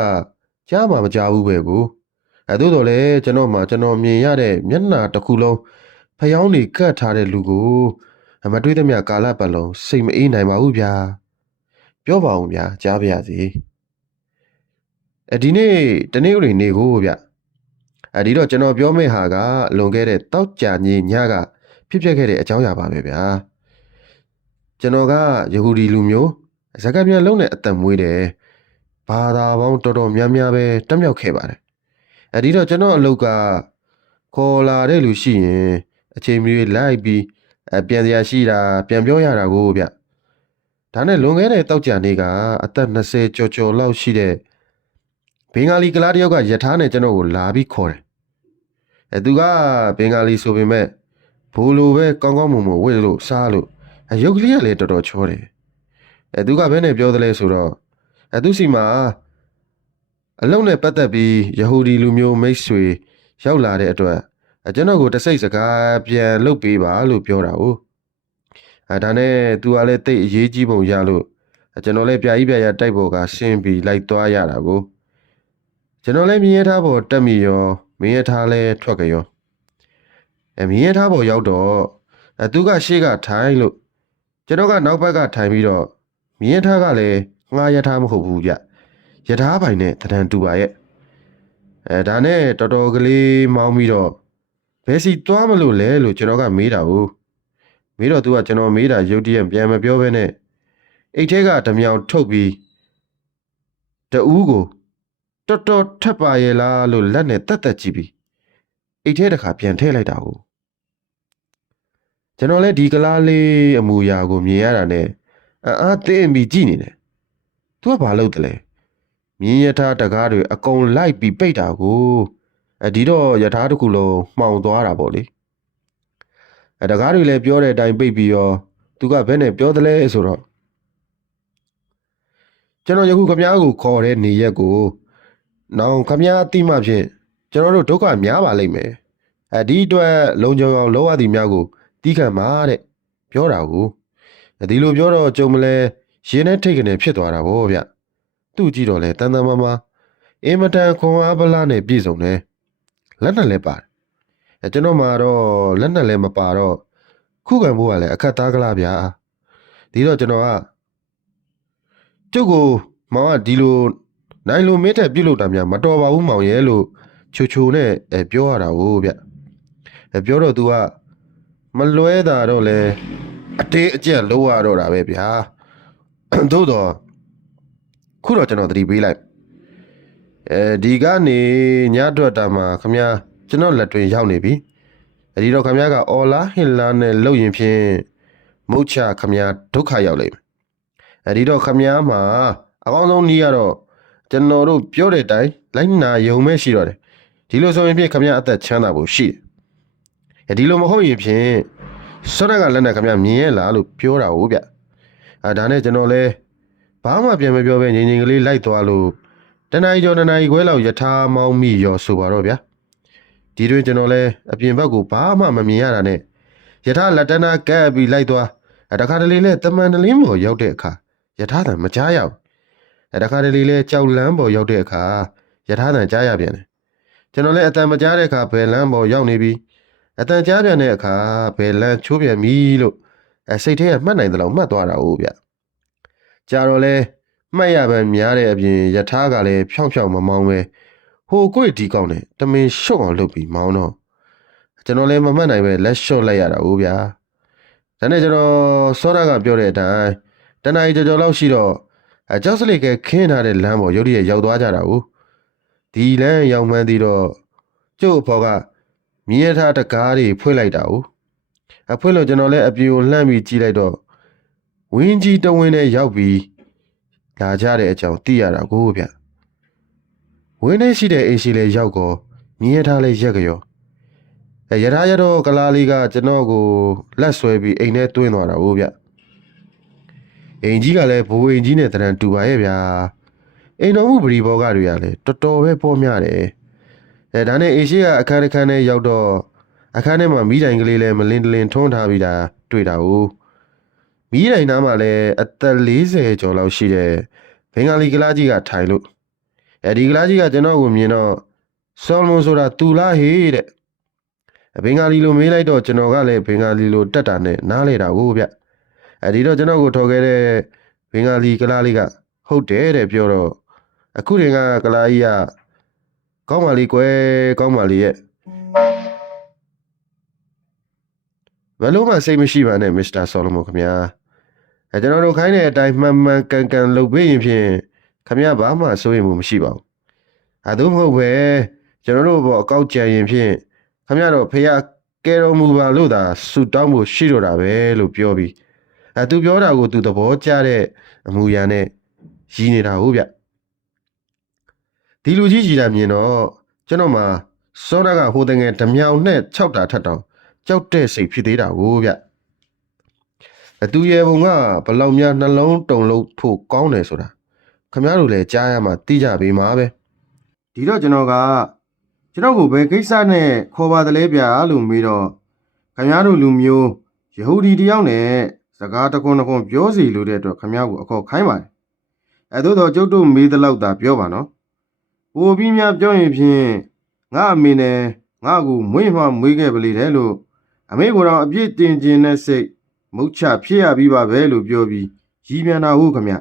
ကြားမှမကြားဘူးပဲကိုသို့တော်လည်းကျွန်တော်မြင်ရတဲ့မျက်နှာတစ်ခုလုံးဖျောင်းနေကတ်ထားတဲ့လူကိုမတွေးသမျှကာလပတ်လုံးစိတ်မအေးနိုင်ပါဘူးဗျာပြောပါဦးဗျာကြားပါရစေဒီနေ့တနေ့ဦးနေကိုဗျဒီတော့ကျွန်တော်ပြောမယ့်ဟာကလွန်ခဲ့တဲ့တောက်ကြညညကဖြစ်ပျက်ခဲ့တဲ့အကြောင်းအရာပါပဲဗျာကျွန်တော်ကယဟူဒီလူမျိုးစကားပြန်လုံးနဲ့အသက်မွေးတယ် ဘာသာပေါင်းတော်တော်များများပဲတက်မြောက်ခဲ့ပါတယ်ဒီတော့ကျွန်တော်အလုပ်ကခေါ်လာတဲ့လူရှိရင်အချိန်မီလိုက်ပြီးပြန်စရာရှိတာပြန်ပြောရတာကိုဗျဒါနဲ့လွန်ခဲ့တဲ့တောက်ကြနေ့ကအသက်20ကျော်လောက်ရှိတဲ့ဘင်္ဂါလီကလားတယောက်ကယထာနဲ့ကျွန်တော်ကိုလာပြီးခေါ်တယ်သူကဘင်္ဂါလီဆိုပေမဲ့ဘိုးလိုပဲကောင်းကောင်းမွန်မွန်ဝတ်လို့စားလို့ရုပ်ကလေးကလည်းတော်တော်ချောတယ်သူကဘယ်နဲ့ပြောသလဲဆိုတော့သူစီမှာအလုံးနဲ့ပတ်သက်ပြီးယဟူဒီလူမျိုးမိတ်ဆွေရောက်လာတဲ့အတွက်ကျွန်တော်ကိုတစိတ်စကားပြန်လုပ်ပေးပါလို့ပြောတာ哦ဒါနဲ့သူကလည်းတိတ်အရေးကြီးပုံရလို့ကျွန်တော်လည်းပြာကြီးပြရတိုက်ပေါ်ကဆင်းပြီးလိုက်သွားရတာကိုကျွန်တော်လည်းမြင်ရထားပေါ်တက်မိရောမင်းရထားလည်းထွက်ကြရောမြင်ရထားပေါ်ရောက်တော့သူကရှေ့ကထိုင်လို့ကျွန်တော်ကနောက်ဘက်ကထိုင်ပြီးတော့မြင်ရထားကလည်းငှားရထားမဟုတ်ဘူးဗျရထားပိုင်နဲ့တံတန်တူပါရဲ့ဒါနဲ့တော်တော်ကလေးမောင်းပြီးတော့ဘယ်စီသွားမလို့လဲလို့ကျွန်တော်ကမေးတာဘူးမေးတော့သူကကျွန်တော်မေးတာရုတ်တရက်ပြန်မပြောဘဲနဲ့အိတ်ထဲကဓမြောင်ထုတ်ပြီးတဦးကိုတော်တော်ထပ်ပါရဲ့လားလို့လက်နဲ့တက်တက်ကြည့်ပြီးအိတ်ထဲတစ်ခါပြန်ထည့်လိုက်တာကိုကျွန်တော်လည်းဒီကလားလေးအမူအရာကိုမြင်ရတာနဲ့အားသိမ့်ပြီးကြည့်နေတယ်သူကဘာလုပ်တယ်လဲမြင်းရထားတကားတွေအကုန်လိုက်ပြီးပိတ်တာကိုဒီတော့ရထားတစ်ခုလုံးမှောင်သွားတာပေါ့လေတကားတွေလည်းပြောတဲ့အတိုင်းပိတ်ပြီးရောသူကဘယ်နဲ့ပြောသလဲဆိုတော့ကျွန်တော်ယခုခမည်းကိုခေါ်တဲ့နေရက်ကိုနောင်ခမည်းအတိမှဖြင့်ကျွန်တော်တို့ဒုက္ခများပါလိမ့်မယ်ဒီအတွက်လုံခြုံအောင်လုပ်ရသည်များကိုတီးခံပါတဲ့ပြောတာကိုဒီလိုပြောတော့ကြုံမလဲရင်းနဲ့ထိတ်ကနေဖြစ်သွားတာဗောဗျသူ့ကြည့်တော့လေတန်တန်မာမာအင်မတန်ခွန်အားပလားနဲ့ပြည့်စုံတယ်လက်နဲ့လည်းပါတယ်ကျွန်တော်မှာတော့လက်နဲ့လည်းမပါတော့ခုခံဖို့ကလည်းအခက်သားကလားဗျာဒီတော့ကျွန်တော်ကကျုပ်ကိုမောင်ကဒီလိုနိုင်လိုမင်းထက်ပြုတ်လို့တာများမတော်ပါဘူးမောင်ရဲ့လို့ချိုနဲ့ပြောရတာဟုတ်ဗျပြောတော့ तू ကမလွဲတာတော့လေအတေးအကျက်လုံးရတော့တာပဲဗျာသို့တော့ခုတော့ကျွန်တော်သတိပေးလိုက်ဒီကနေညအတွက်တာမှာခမည်းကျွန်တော်လက်တွင်ရောက်နေပြီဒီတော့ခမည်းကအော်လာဟင်လာနဲ့လှုပ်ရင်ဖြင့်မုတ်ချခမည်းဒုက္ခရောက်လိမ့်မယ်ဒီတော့ခမည်းမှာအကောင်းဆုံးနည်းကတော့ကျွန်တော်တို့ပြောတဲ့အတိုင်းလိုက်နာယုံမဲ့ရှိတော့တယ်ဒီလိုဆိုရင်ဖြင့်ခမည်းအသက်ချမ်းသာဖို့ရှိတယ်ဒီလိုမဟုတ်ရင်ဖြင့်စောရကလက်နဲ့ခမည်းမြင်ရလားလို့ပြောတာဟုတ်ဗျဒါနဲ့ကျွန်တော်လဲဘာမှပြန်မပြောပဲငြိမ်ငြိမ်ကလေးလိုက်သွားလို့တနားကျော်တနားခွဲလောက်ယထာမောင်းမိရောဆိုပါတော့ဗျာဒီတွင်ကျွန်တော်လဲအပြင်ဘက်ကိုဘာမှမမြင်ရတာနဲ့ယထာလက်တနာကပ်ပြီးလိုက်သွားတခါတလေလဲတမန်တလင်းပေါ်ရောက်တဲ့အခါယထာတန်မကြားရဘူးတခါတလေလဲကြောက်လန်းပေါ်ရောက်တဲ့အခါယထာတန်ကြားရပြန်တယ်ကျွန်တော်လဲအတန်မကြားတဲ့အခါဘယ်လန်းပေါ်ရောက်နေပြီအတန်ကြားပြန်တဲ့အခါဘယ်လန်းချိုးပြန်ပြီလို့စိတ်ထဲကမှတ်နိုင်တယ်လို့မှတ်သွားတာဟုတ်ဗျကြာတော့လဲမှတ်ရပန်းများတဲ့အပြင်ယထာကလည်းဖြောင်းဖြောင်းမမောင်းပဲဟိုကိုယ်ဒီကောင်းတယ်တမင်ရှုံအောင်လုပ်ပြီးမောင်းတော့ကျွန်တော်လည်းမမှတ်နိုင်ပဲလက်လျှော့လိုက်ရတာဟုတ်ဗျာဒါနဲ့ကျွန်တော်စောရကပြောတဲ့အတိုင်းတနားရီကြော်လောက်ရှိတော့ကျောက်စလိကခင်းထားတဲ့လမ်းပေါ်ရုတ်တရက်ရောက်သွားကြတာဟုတ်ဒီလမ်းရောက်မှန်းပြီးတော့ကျုပ်အဖော်ကမြင်းရထားတကားတွေဖွင့်လိုက်တာဟုတ်ဖွင့်လို့ကျွန်တော်လည်းအပြင်ကိုလှမ်းပြီးကြည့်လိုက်တော့ဝင်းကြီးတဝင်းနဲ့ရောက်ပြီးလာကြတဲ့အကြောင်းသိရတာကိုဗျဝင်းထဲရှိတဲ့အိမ်ရှိလေးရောက်ကောမြင်းရထားလေးရက်ကြောရထားရတော့ကလားလေးကကျွန်တော်ကိုလက်ဆွဲပြီးအိမ်ထဲတွင်းသွားတာဟုတ်ဗျအိမ်ကြီးကလည်းဘိုးအိမ်ကြီးနဲ့တရံတူပါရဲ့ဗျာအိမ်တော်မှုပရိဘောဂတွေကလည်းတော်တော်ပဲပေါ်များတယ်ဒါနဲ့အိမ်ရှိကအခန်းတစ်ခန်းထဲရောက်တော့အခန်းထဲမှာမိတိုင်ကလေးလည်းမလင်းတလင်းထွန်းထားပြီးတာတွေ့တာဟုတ်မိတိုင်နားမှာလည်းအသက်40ကျော်လောက်ရှိတဲ့ဘင်္ဂါလီကလားကြီးကထိုင်လို့ဒီကလားကြီးကကျွန်တော်ကိုမြင်တော့ဆောလမွန်ဆိုတာသူလားဟေးတဲ့ဘင်္ဂါလီလိုမေးလိုက်တော့ကျွန်တော်ကလည်းဘင်္ဂါလီလိုတက်တာနဲ့နားလေတာကိုဗျဒီတော့ကျွန်တော်ကိုထော်ခဲ့တဲ့ဘင်္ဂါလီကလားလေးကဟုတ်တယ်တဲ့ပြောတော့အခုတင်ကကလားကြီးကကောင်းပါလိကွယ်ကောင်းပါလိရဲ့ဘယ်လိုမှစိတ်မရှိပါနဲ့မစ္စတာဆောလမွန်ခင်ဗျာကျွန်တော်တို့ခိုင်းတဲ့အတိုင်းမှန်မှန်ကန်ကန်လုပ်ပေးရင်ဖြင့် ခမရဘာမှစိုးရင်မှုမရှိပါဘူး။ဒါသို့မဟုတ်ပဲကျွန်တော်တို့ဘောအကောက်ကြံရင်ဖြင့်ခမရတော့ဖះကဲတော်မူပါလို့သာဆူတောင်းဖို့ရှိတော့တာပဲလို့ပြောပြီးသူပြောတာကိုသူသဘောကျတဲ့အမူအရာနဲ့ရည်နေတာဟုတ်ဗျဒီလူကြီးကြီးတာမြင်တော့ကျွန်တော်မှာစောရကဟိုတငယ်ဓမြောင်နဲ့6တာထက်တောင်ကြောက်တဲ့စိတ်ဖြစ်သေးတာဟုတ်ဗျသူရဲ့ဘုံကဘလောက်များနှလုံးတုန်လို့ဖို့ကောင်းတယ်ဆိုတာခမရတို့လည်းကြားရမှသိကြပေမှာပဲဒီတော့ကျွန်တော်ကိုဘယ်ကိစ္စနဲ့ခေါ်ပါသလဲဗျာလို့မေးတော့ခမရတို့လူမျိုးယဟူဒီတယောက်နဲ့စကားတခွန်းပြောစီလို့တဲ့အတွက်ခမရကိုအခေါ်ခိုင်းပါတယ်သို့တော့ကျုပ်တို့မေးသလောက်သာပြောပါနော်ပိုပြီးများပြောရင်ဖြင့်ငါအမေနဲ့ငါ့ကိုမွေးခဲ့ပလေတယ်လို့အမေကိုတော့အပြစ်တင်ခြင်းနဲ့စိတ်မုတ်ချဖြစ်ရပြီးပါပဲလို့ပြောပြီးရည်ပြန်တာဟုတ်ခမရ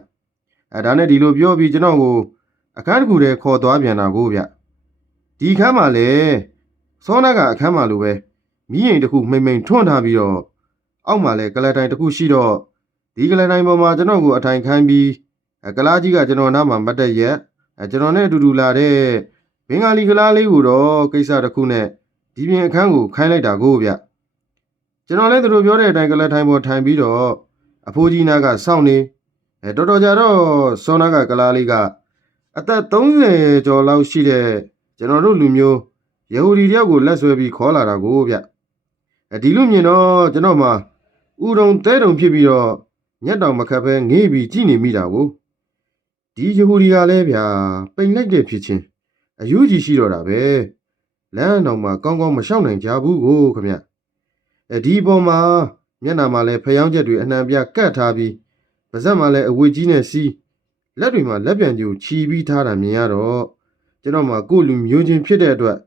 ဒါနဲ့ဒီလိုပြောပြီးကျွန်တော်ကိုအခန်းတစ်ခုတည်းခေါ်သွားပြန်တာကိုဗျဒီခန်းမှာလေစောနာကအခန်းမှာလိုပဲမိရင်တစ်ခုမိန်ထွန်းထားပြီးတော့အောက်မှာလဲကလတိုင်တစ်ခုရှိတော့ဒီကလတိုင်ပေါ်မှာကျွန်တော်ကိုအထိုင်ခိုင်းပြီးကလားကြီးကကျွန်တော်နားမှာမတ်တက်ရက်ကျွန်တော်နဲ့အတူတူလာတဲ့ဘင်္ဂါလီကလားလေးကိုတော့ကိစ္စတစ်ခုနဲ့ဒီပြင်အခန်းကိုခိုင်းလိုက်တာကိုဗျကျွန်တော်လည်းသူတို့ပြောတဲ့အတိုင်းကလထိုင်ပေါ်ထိုင်ပြီးတော့အဖိုးကြီးနာကစောင့်နေတော်တော်ကြာတော့စောနာကကလားလေးကအသက်30ကျော်လောက်ရှိတဲ့ကျွန်တော်တို့လူမျိုးယဟူဒီတယောက်ကိုလက်ဆွဲပြီးခေါ်လာတာကိုဗျဒီလူမြင်တော့ကျွန်တော်မှဥတုံတဲတုံဖြစ်ပြီးတော့ညက်တောင်မခတ်ပဲငေးပြီးကြည့်နေမိတာကိုဒီယဟူဒီကလည်းဗျာပိန်လိုက်တဲ့ဖြစ်ချင်းအယူကြီးရှိတော့တာပဲလမ်းတော်မှာကောင်းကောင်းမရှောက်နိုင်ကြဘူးကိုခင်ဗျဒီပေါ်မှာမျက်နှာမှာလည်းဖျောင်းချက်တွေအနှံပြကတ်ထားပြီးပါးစပ်မှာလည်းအဝတ်ကြီးနဲ့စီးလက်တွေမှာလက်ပြန်ကျူချီပြီးထားတာမြင်ရတော့ကျွန်တော်မှကိုယ့်လူမျိုးချင်းဖြစ်တဲ့အတွက်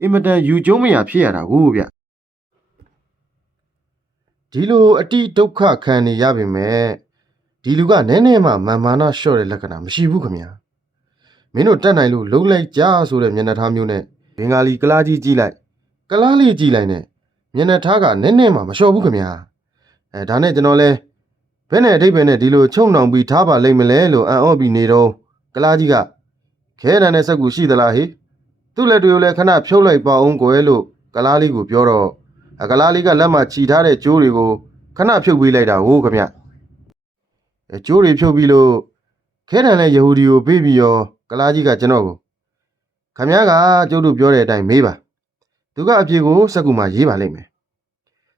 အင်မတန်ယူကျုံးမရဖြစ်ရတာကိုဗျဒီလိုအတိဒုက္ခခံနေရပါမယ်ဒီလူကနည်းနည်းမှမာနလျှော့တဲ့လက္ခဏာမရှိဘူးခင်ဗျာမင်းတို့တက်နိုင်လို့လုံးလိုက်ကြဆိုတဲ့မျက်နှာထားမျိုးနဲ့ဘင်္ဂါလီကလားကြီးကြည့်လိုက်ကလားလေးကြည့်လိုက်နဲ့မျက်နှာထားကနည်းနည်းမှမလျှော့ဘူးခင်ဗျာဒါနဲ့ကျွန်တော်လဲဘယ်နဲ့အဓိပ္ပာယ်နဲ့ဒီလိုချုံနှောင်ပြီးထားပါလိမ့်မလဲလို့အံ့ဩပြီးနေတော့ကလားကြီးကခဲတံတဲ့စက်ကူရှိသလားဟိသူ့လက်တွေကိုလည်းခဏဖြုတ်လိုက်ပါအောင်ကွယ်လို့ကလားလေးကိုပြောတော့ကလားလေးကလက်မှာခြိထားတဲ့ကြိုးတွေကိုခဏဖြုတ်ပေးလိုက်တာဟုတ်ခင်ဗျကျိုးတွေဖြုတ်ပြီးလို့ခဲတံတဲ့ယဟူဒီကိုပေးပြီးရောကလားကြီးကကျွန်တော်ကိုခမည်းကကျုပ်တို့ပြောတဲ့အတိုင်းမေးပါသူကအပြေကိုစက်ကူမှာရေးပါလိမ့်မယ်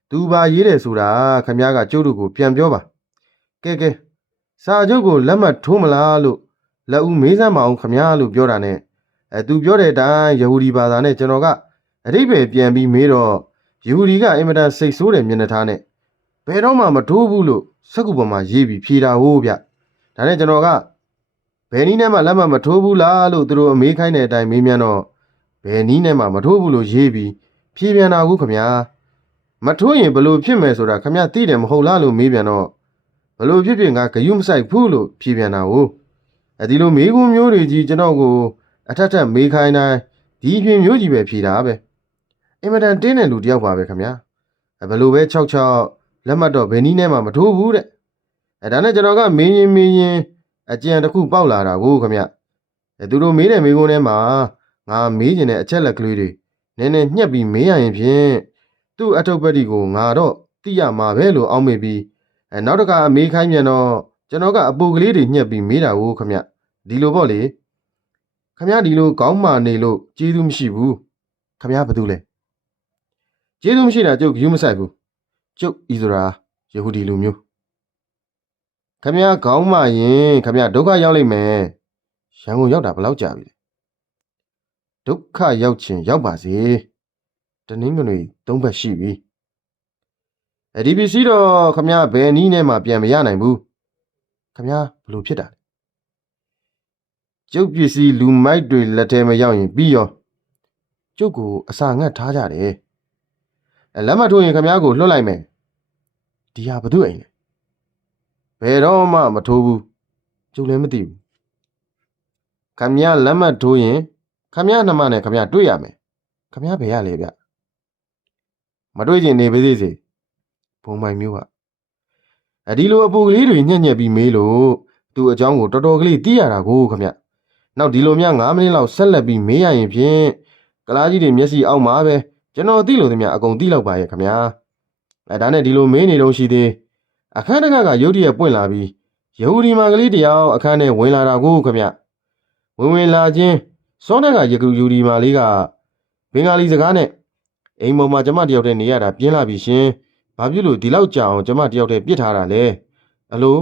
သူပါရေးတယ်ဆိုတာခမည်းကကျုပ်တို့ကိုပြန်ပြောပါကဲစာချုပ်ကိုလက်မှတ်ထိုးမလားလို့လက်ဦးမေးစမ်းမအောင်ခမည်းလို့ပြောတာနဲ့သူပြောတဲ့အတိုင်းယဟူဒီဘာသာနဲ့ကျွန်တော်ကအဓိပ္ပာယ်ပြန်ပြီးမေးတော့ယဟူဒီကအင်မတန်စိတ်ဆိုးတဲ့မျက်နှာထားနဲ့ဘယ်တော့မှမထိုးဘူးလို့စက်ကူပေါ်မှာရေးပြီးဖြေတာဟုတ်ဗျဒါနဲ့ကျွန်တော်ကဘယ်နည်းနဲ့မှလက်မှတ်မထိုးဘူးလားလို့သူတို့အမေးခိုင်းတဲ့အတိုင်းမေးမြန်းတော့ဘယ်နည်းနဲ့မှမထိုးဘူးလို့ရေးပြီးဖြေပြန်တာကိုခမည်းမထိုးရင်ဘလို့ဖြစ်မယ်ဆိုတာခမည်းသိတယ်မဟုတ်လားလို့မေးပြန်တော့ဘလို့ဖြစ်ငါဂယုမဆိုင်ဘူးလို့ဖြေပြန်တာဟုတ်ဒီလိုမေးခွန်းမျိုးတွေကြီးကျွန်တော်ကိုအထက်မေးခိုင်းတိုင်းဒီဖြေမျိုးကြီးပဲဖြေတာပဲအင်မတန်တင်းတဲ့လူတယောက်ပါပဲခမည်းဘလို့ပဲ6လက်မှတ်တော့ဘယ်နည်းနဲ့မှမထိုးဘူးတဲ့ဒါနဲ့ကျွန်တော်ကမင်းရင်အကြံတစ်ခုပေါက်လာတာကိုခမည်းသူတို့မေးတဲ့မေးခွန်းထဲမှာငါမေးကျင်တဲ့အချက်လက်ကလေးတွေနည်းနည်းညှက်ပြီးမေးရရင်ဖြင့်သူ့အထုပ်ပတ္တိကိုငါတော့သိရမှာပဲလို့အောက်မေ့ပြီးနောက်တစ်ခါမေးခိုင်းပြန်တော့ကျွန်တော်ကအပူကလေးတွေညှက်ပြီးမေးတာကိုခမည်းဒီလိုပေါ့လေခမည်းဒီလိုကောင်းမာနေလို့ကျေးဇူးမရှိဘူးခမည်းဘာလို့လဲကျေးဇူးမရှိတာကျုပ်ယူမဆိုင်ဘူးကျုပ်ဤဆိုတာယဟူဒီလူမျိုးခမည်းခေါင်းမာရင်ခမည်းဒုက္ခရောက်လိမ့်မယ်ရန်ကုန်ရောက်တာဘယ်လောက်ကြာပြီလဲဒုက္ခရောက်ခြင်းရောက်ပါစေတနင်္ဂနွေ3ဘက်ရှိပြီဒီပစ္စည်းတော့ခမည်းဘယ်နည်းနဲ့မှပြန်မရနိုင်ဘူးခမည်းဘလို့ဖြစ်တာလဲကျုပ်ပစ္စည်းလူမိုက်တွေလက်ထဲမရောက်ရင်ပြီးရောကျုပ်ကိုအစာငတ်ထားကြတယ်လက်မထိုးရင်ခမည်းကိုလွှတ်လိုက်မယ်ဒီဟာဘသူအိမ်လဲဘယ်တော့မှမထိုးဘူးကျုပ်လည်းမသိဘူးခမည်းလက်မထိုးရင်ခမည်းနှမနဲ့ခမည်းတွေ့ရမယ်ခမည်းဘယ်ရလဲဗျမတွေ့ချင်နေပါသေးစေဘုံမိုင်မျိုးကဒီလိုအပူကလေးတွေညက်ပြီးမေးလို့ သူ့အကြောင်းကိုတော်တော်ကလေးသိရတာကိုခမနောက်ဒီလိုများ9မိနစ်လောက်ဆက်လက်ပြီးမေးရရင်ဖြင့်ကလားကြီးတွေမျက်စိအောက်မှာပဲကျွန်တော်သိလို့သမျှအကုန်သိလောက်ပါရဲ့ခမဒါနဲ့ဒီလိုမေးနေတော့ရှိသေးအခန်းတကရုတ်တရက်ပွင့်လာပြီးယဟူဒီမာကလေးတယောက်အခန်းထဲဝင်လာတာကိုခမဝင်လာခြင်းစောနကယဟူဒီမာလေးကဘင်္ဂါလီစကားနဲ့အိမ်ပေါ်မှာကျမတယောက်တည်းနေရတာပြင်းလာပြီရှင်ဘာဖြစ်လို့ဒီလောက်ကြာအောင်ကျမတယောက်တည်းပြစ်ထားတာလဲအလို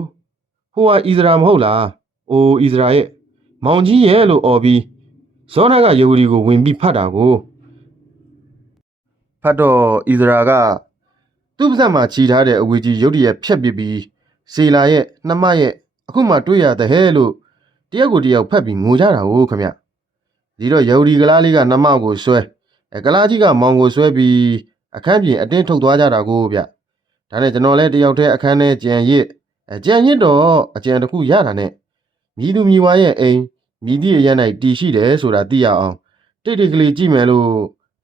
ဟိုဟာဣသရာမဟုတ်လားအိုဣသရာရဲ့မောင်ကြီးရဲ့လို့អော်ပြီးဇောနကယဟူဒီကိုဝင်ပြီးဖတ်တာကိုဖတ်တော့ဣသရာကသူ့ပါးစပ်မှာခြိထားတဲ့အဝေကြီးရုတ်တရက်ဖြတ်ပစ်ပြီးစေလာရဲ့နှမရဲ့အခုမှတွေ့ရတဲ့ဟဲလို့တယောက်ကိုတယောက်ဖတ်ပြီးငိုကြတာဟုတ်ခမဒီတော့ယဟူဒီကလားလေးကနှမကိုဆွဲကလားကြီးကမောင်ကိုဆွဲပြီးအခန်းပြင်အတင်းထုတ်သွားကြတာကိုဗျဒါနဲ့ကျွန်တော်လည်းတယောက်တည်းအခန်းထဲကြံရစ်တော့အကြံတစ်ခုရတာနဲ့မြည်သူမြည်ဝါရဲ့အိမ်မြည်သည့်အရန်၌တီရှိတယ်ဆိုတာသိရအောင်တိတ်ကလေးကြည့်မယ်လို့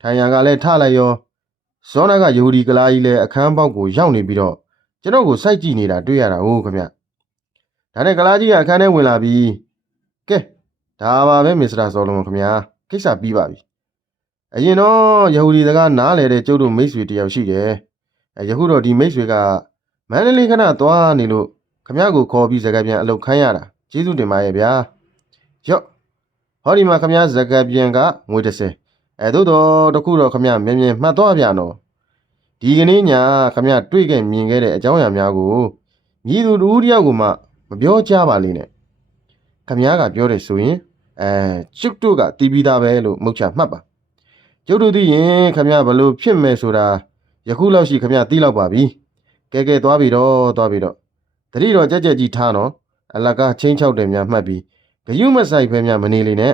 ထိုင်ရန်ကလည်းထလိုက်ရောဇောနကယဟူဒီကလားကြီးလည်းအခန်းပေါက်ကိုရောက်နေပြီးတော့ကျွန်တော်ကိုစိုက်ကြည့်နေတာတွေ့ရတာဟုတ်ခမဒါနဲ့ကလားကြီးကအခန်းထဲဝင်လာပြီးကဲဒါပါပဲမစ္စတာဇော်လွန်ခမကိစ္စပြီးပါပြီအရင်တော့ယဟူဒီစကားနားလေတဲ့ကျုပ်တို့မိတ်ဆွေတယောက်ရှိတယ်ယခုတော့ဒီမိတ်ဆွေကမန္တလေးခဏသွားနေလို့ခမကိုခေါ်ပြီးစကားပြန်အလုပ်ခိုင်းရတာကျေးဇူးတင်ပါရဲ့ဗျာရော့ဟောဒီမှာခမစကားပြန်ကငွေ30သို့တော့တခုတော့ခမမြင်မြင်မှတ်သွားပြန်တော့ဒီကနေ့ညခမတွေ့ခဲ့မြင်ခဲ့တဲ့အကြောင်းအရာများကိုမြည်သူတူတယောက်ကိုမှမပြောကြပါလိမ့်နဲ့ခမကပြောတယ်ဆိုရင်ကျုပ်တို့ကတီးပြီးသားပဲလို့မုတ်ချမှတ်ပါကျုပ်တို့သိရင်ခမဘလို့ဖြစ်မယ်ဆိုတာယခုလောက်ရှိခမသိလောက်ပါပြီကဲသွားပြီတော့တတိတော့ကြက်ကြီးထားနော်အလကားချင်းချောက်တယ်များမှတ်ပြီးဂယုမဆိုင်ဖဲများမနေလေနဲ့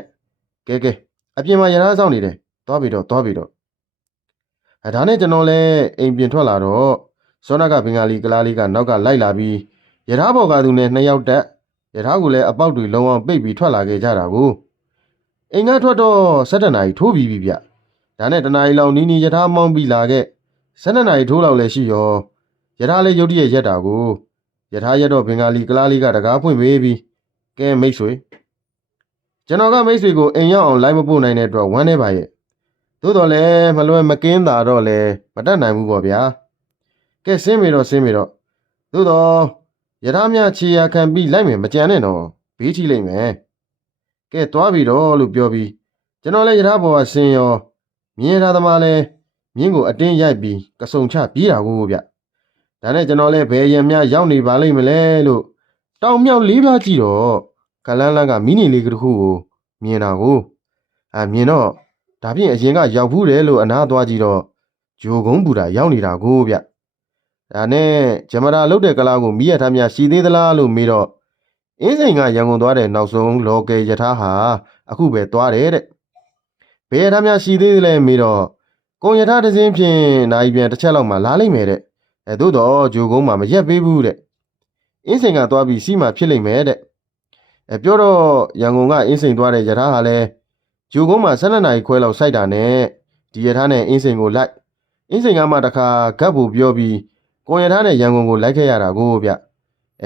ကဲအပြင်မှာရထားဆောင်နေတယ်သွားပြီတော့ဒါနဲ့ကျွန်တော်လည်းအိမ်ပြင်ထွက်လာတော့စောနကဘင်္ဂါလီကလားလေးကနောက်ကလိုက်လာပြီးရထားပေါ်ကသူနဲ့2ယောက်တက်ရထားကိုလည်းအပေါက်တွေလုံးဝပိတ်ပြီးထွက်လာခဲ့ကြတာကိုအိမ်ကထွက်တော့7နာရီထိုးပြီးပြီဗျဒါနဲ့တနာရီလောက်နီးနီးရထားမောင်းပြီးလာခဲ့7နာရီထိုးလောက်လည်းရှိရောရထားလေးရုတ်တရက်ရက်တာကိုရထားရက်တော့ဘင်္ဂါလီကလားလေးကတကားဖွင့်ပေးပြီးကဲမိတ်ဆွေကျွန်တော်ကမိတ်ဆွေကိုအိမ်ရောက်အောင်လိုက်မပို့နိုင်တဲ့အတွက်ဝမ်းနေပါရဲ့သို့တော်လည်းမလွယ်မကင်းတာတော့လည်းမတတ်နိုင်ဘူးပေါ့ဗျာကဲဆင်းပြီတော့သို့တော်ရထားများခြေရာခံပြီးလိုက်မယ်မကြံနဲ့တော့ဘေးထိလိမ့်မယ်ကဲသွားပြီတော့လို့ပြောပြီးကျွန်တော်လည်းရထားပေါ်ကဆင်းရောမြင်းရထားသမားလည်းမြင်းကိုအတင်းရိုက်ပြီးကစုံချပြေးတာကိုဗျဒါနဲ့ကျွန်တော်လည်းဘယ်ရံများရောက်နေပါလိမ့်မလဲလို့တောင်မြောက်လေးပါးကြည့်တော့ကလန်းလန်းကမီးနီလေးတစ်ခုကိုမြင်တာကိုမြင်တော့ဒါဖြင့်အရင်ကရောက်ဘူးတယ်လို့အနားသွားကြည့်တော့ဂျိုကုန်းပူတာရောက်နေတာကိုဗျဒါနဲ့ဂျမရာလုတ်တဲ့ကလားကိုမီးရထားများရှိသေးသလားလို့မေးတော့အင်းစိန်ကရန်ကုန်သွားတဲ့နောက်ဆုံးလော်ကယ်ရထားဟာအခုပဲသွားတယ်တဲ့ဘယ်ရထားများရှိသေးသလဲမေးတော့ကုံရထားတစ်စင်းဖြင့်နိုင်ပြန်တစ်ချက်လောက်မှလာလိမ့်မယ်တဲ့သို့တော့ဂျိုကုန်းမှာမရက်ပေးဘူးတဲ့အင်းစိန်ကသွားပြီးစီးမှဖြစ်လိမ့်မယ်တဲ့ပြောတော့ရန်ကုန်ကအင်းစိန်သွားတဲ့ရထားဟာလဲဂျိုကုန်းမှာ12နာရီခွဲလောက်စိုက်တာနဲ့ဒီရထားနဲ့အင်းစိန်ကိုလိုက်အင်းစိန်ကမှတခါဂတ်ဖို့ပြောပြီးကိုရထားနဲ့ရန်ကုန်ကိုလိုက်ခဲ့ရတာကိုဗျ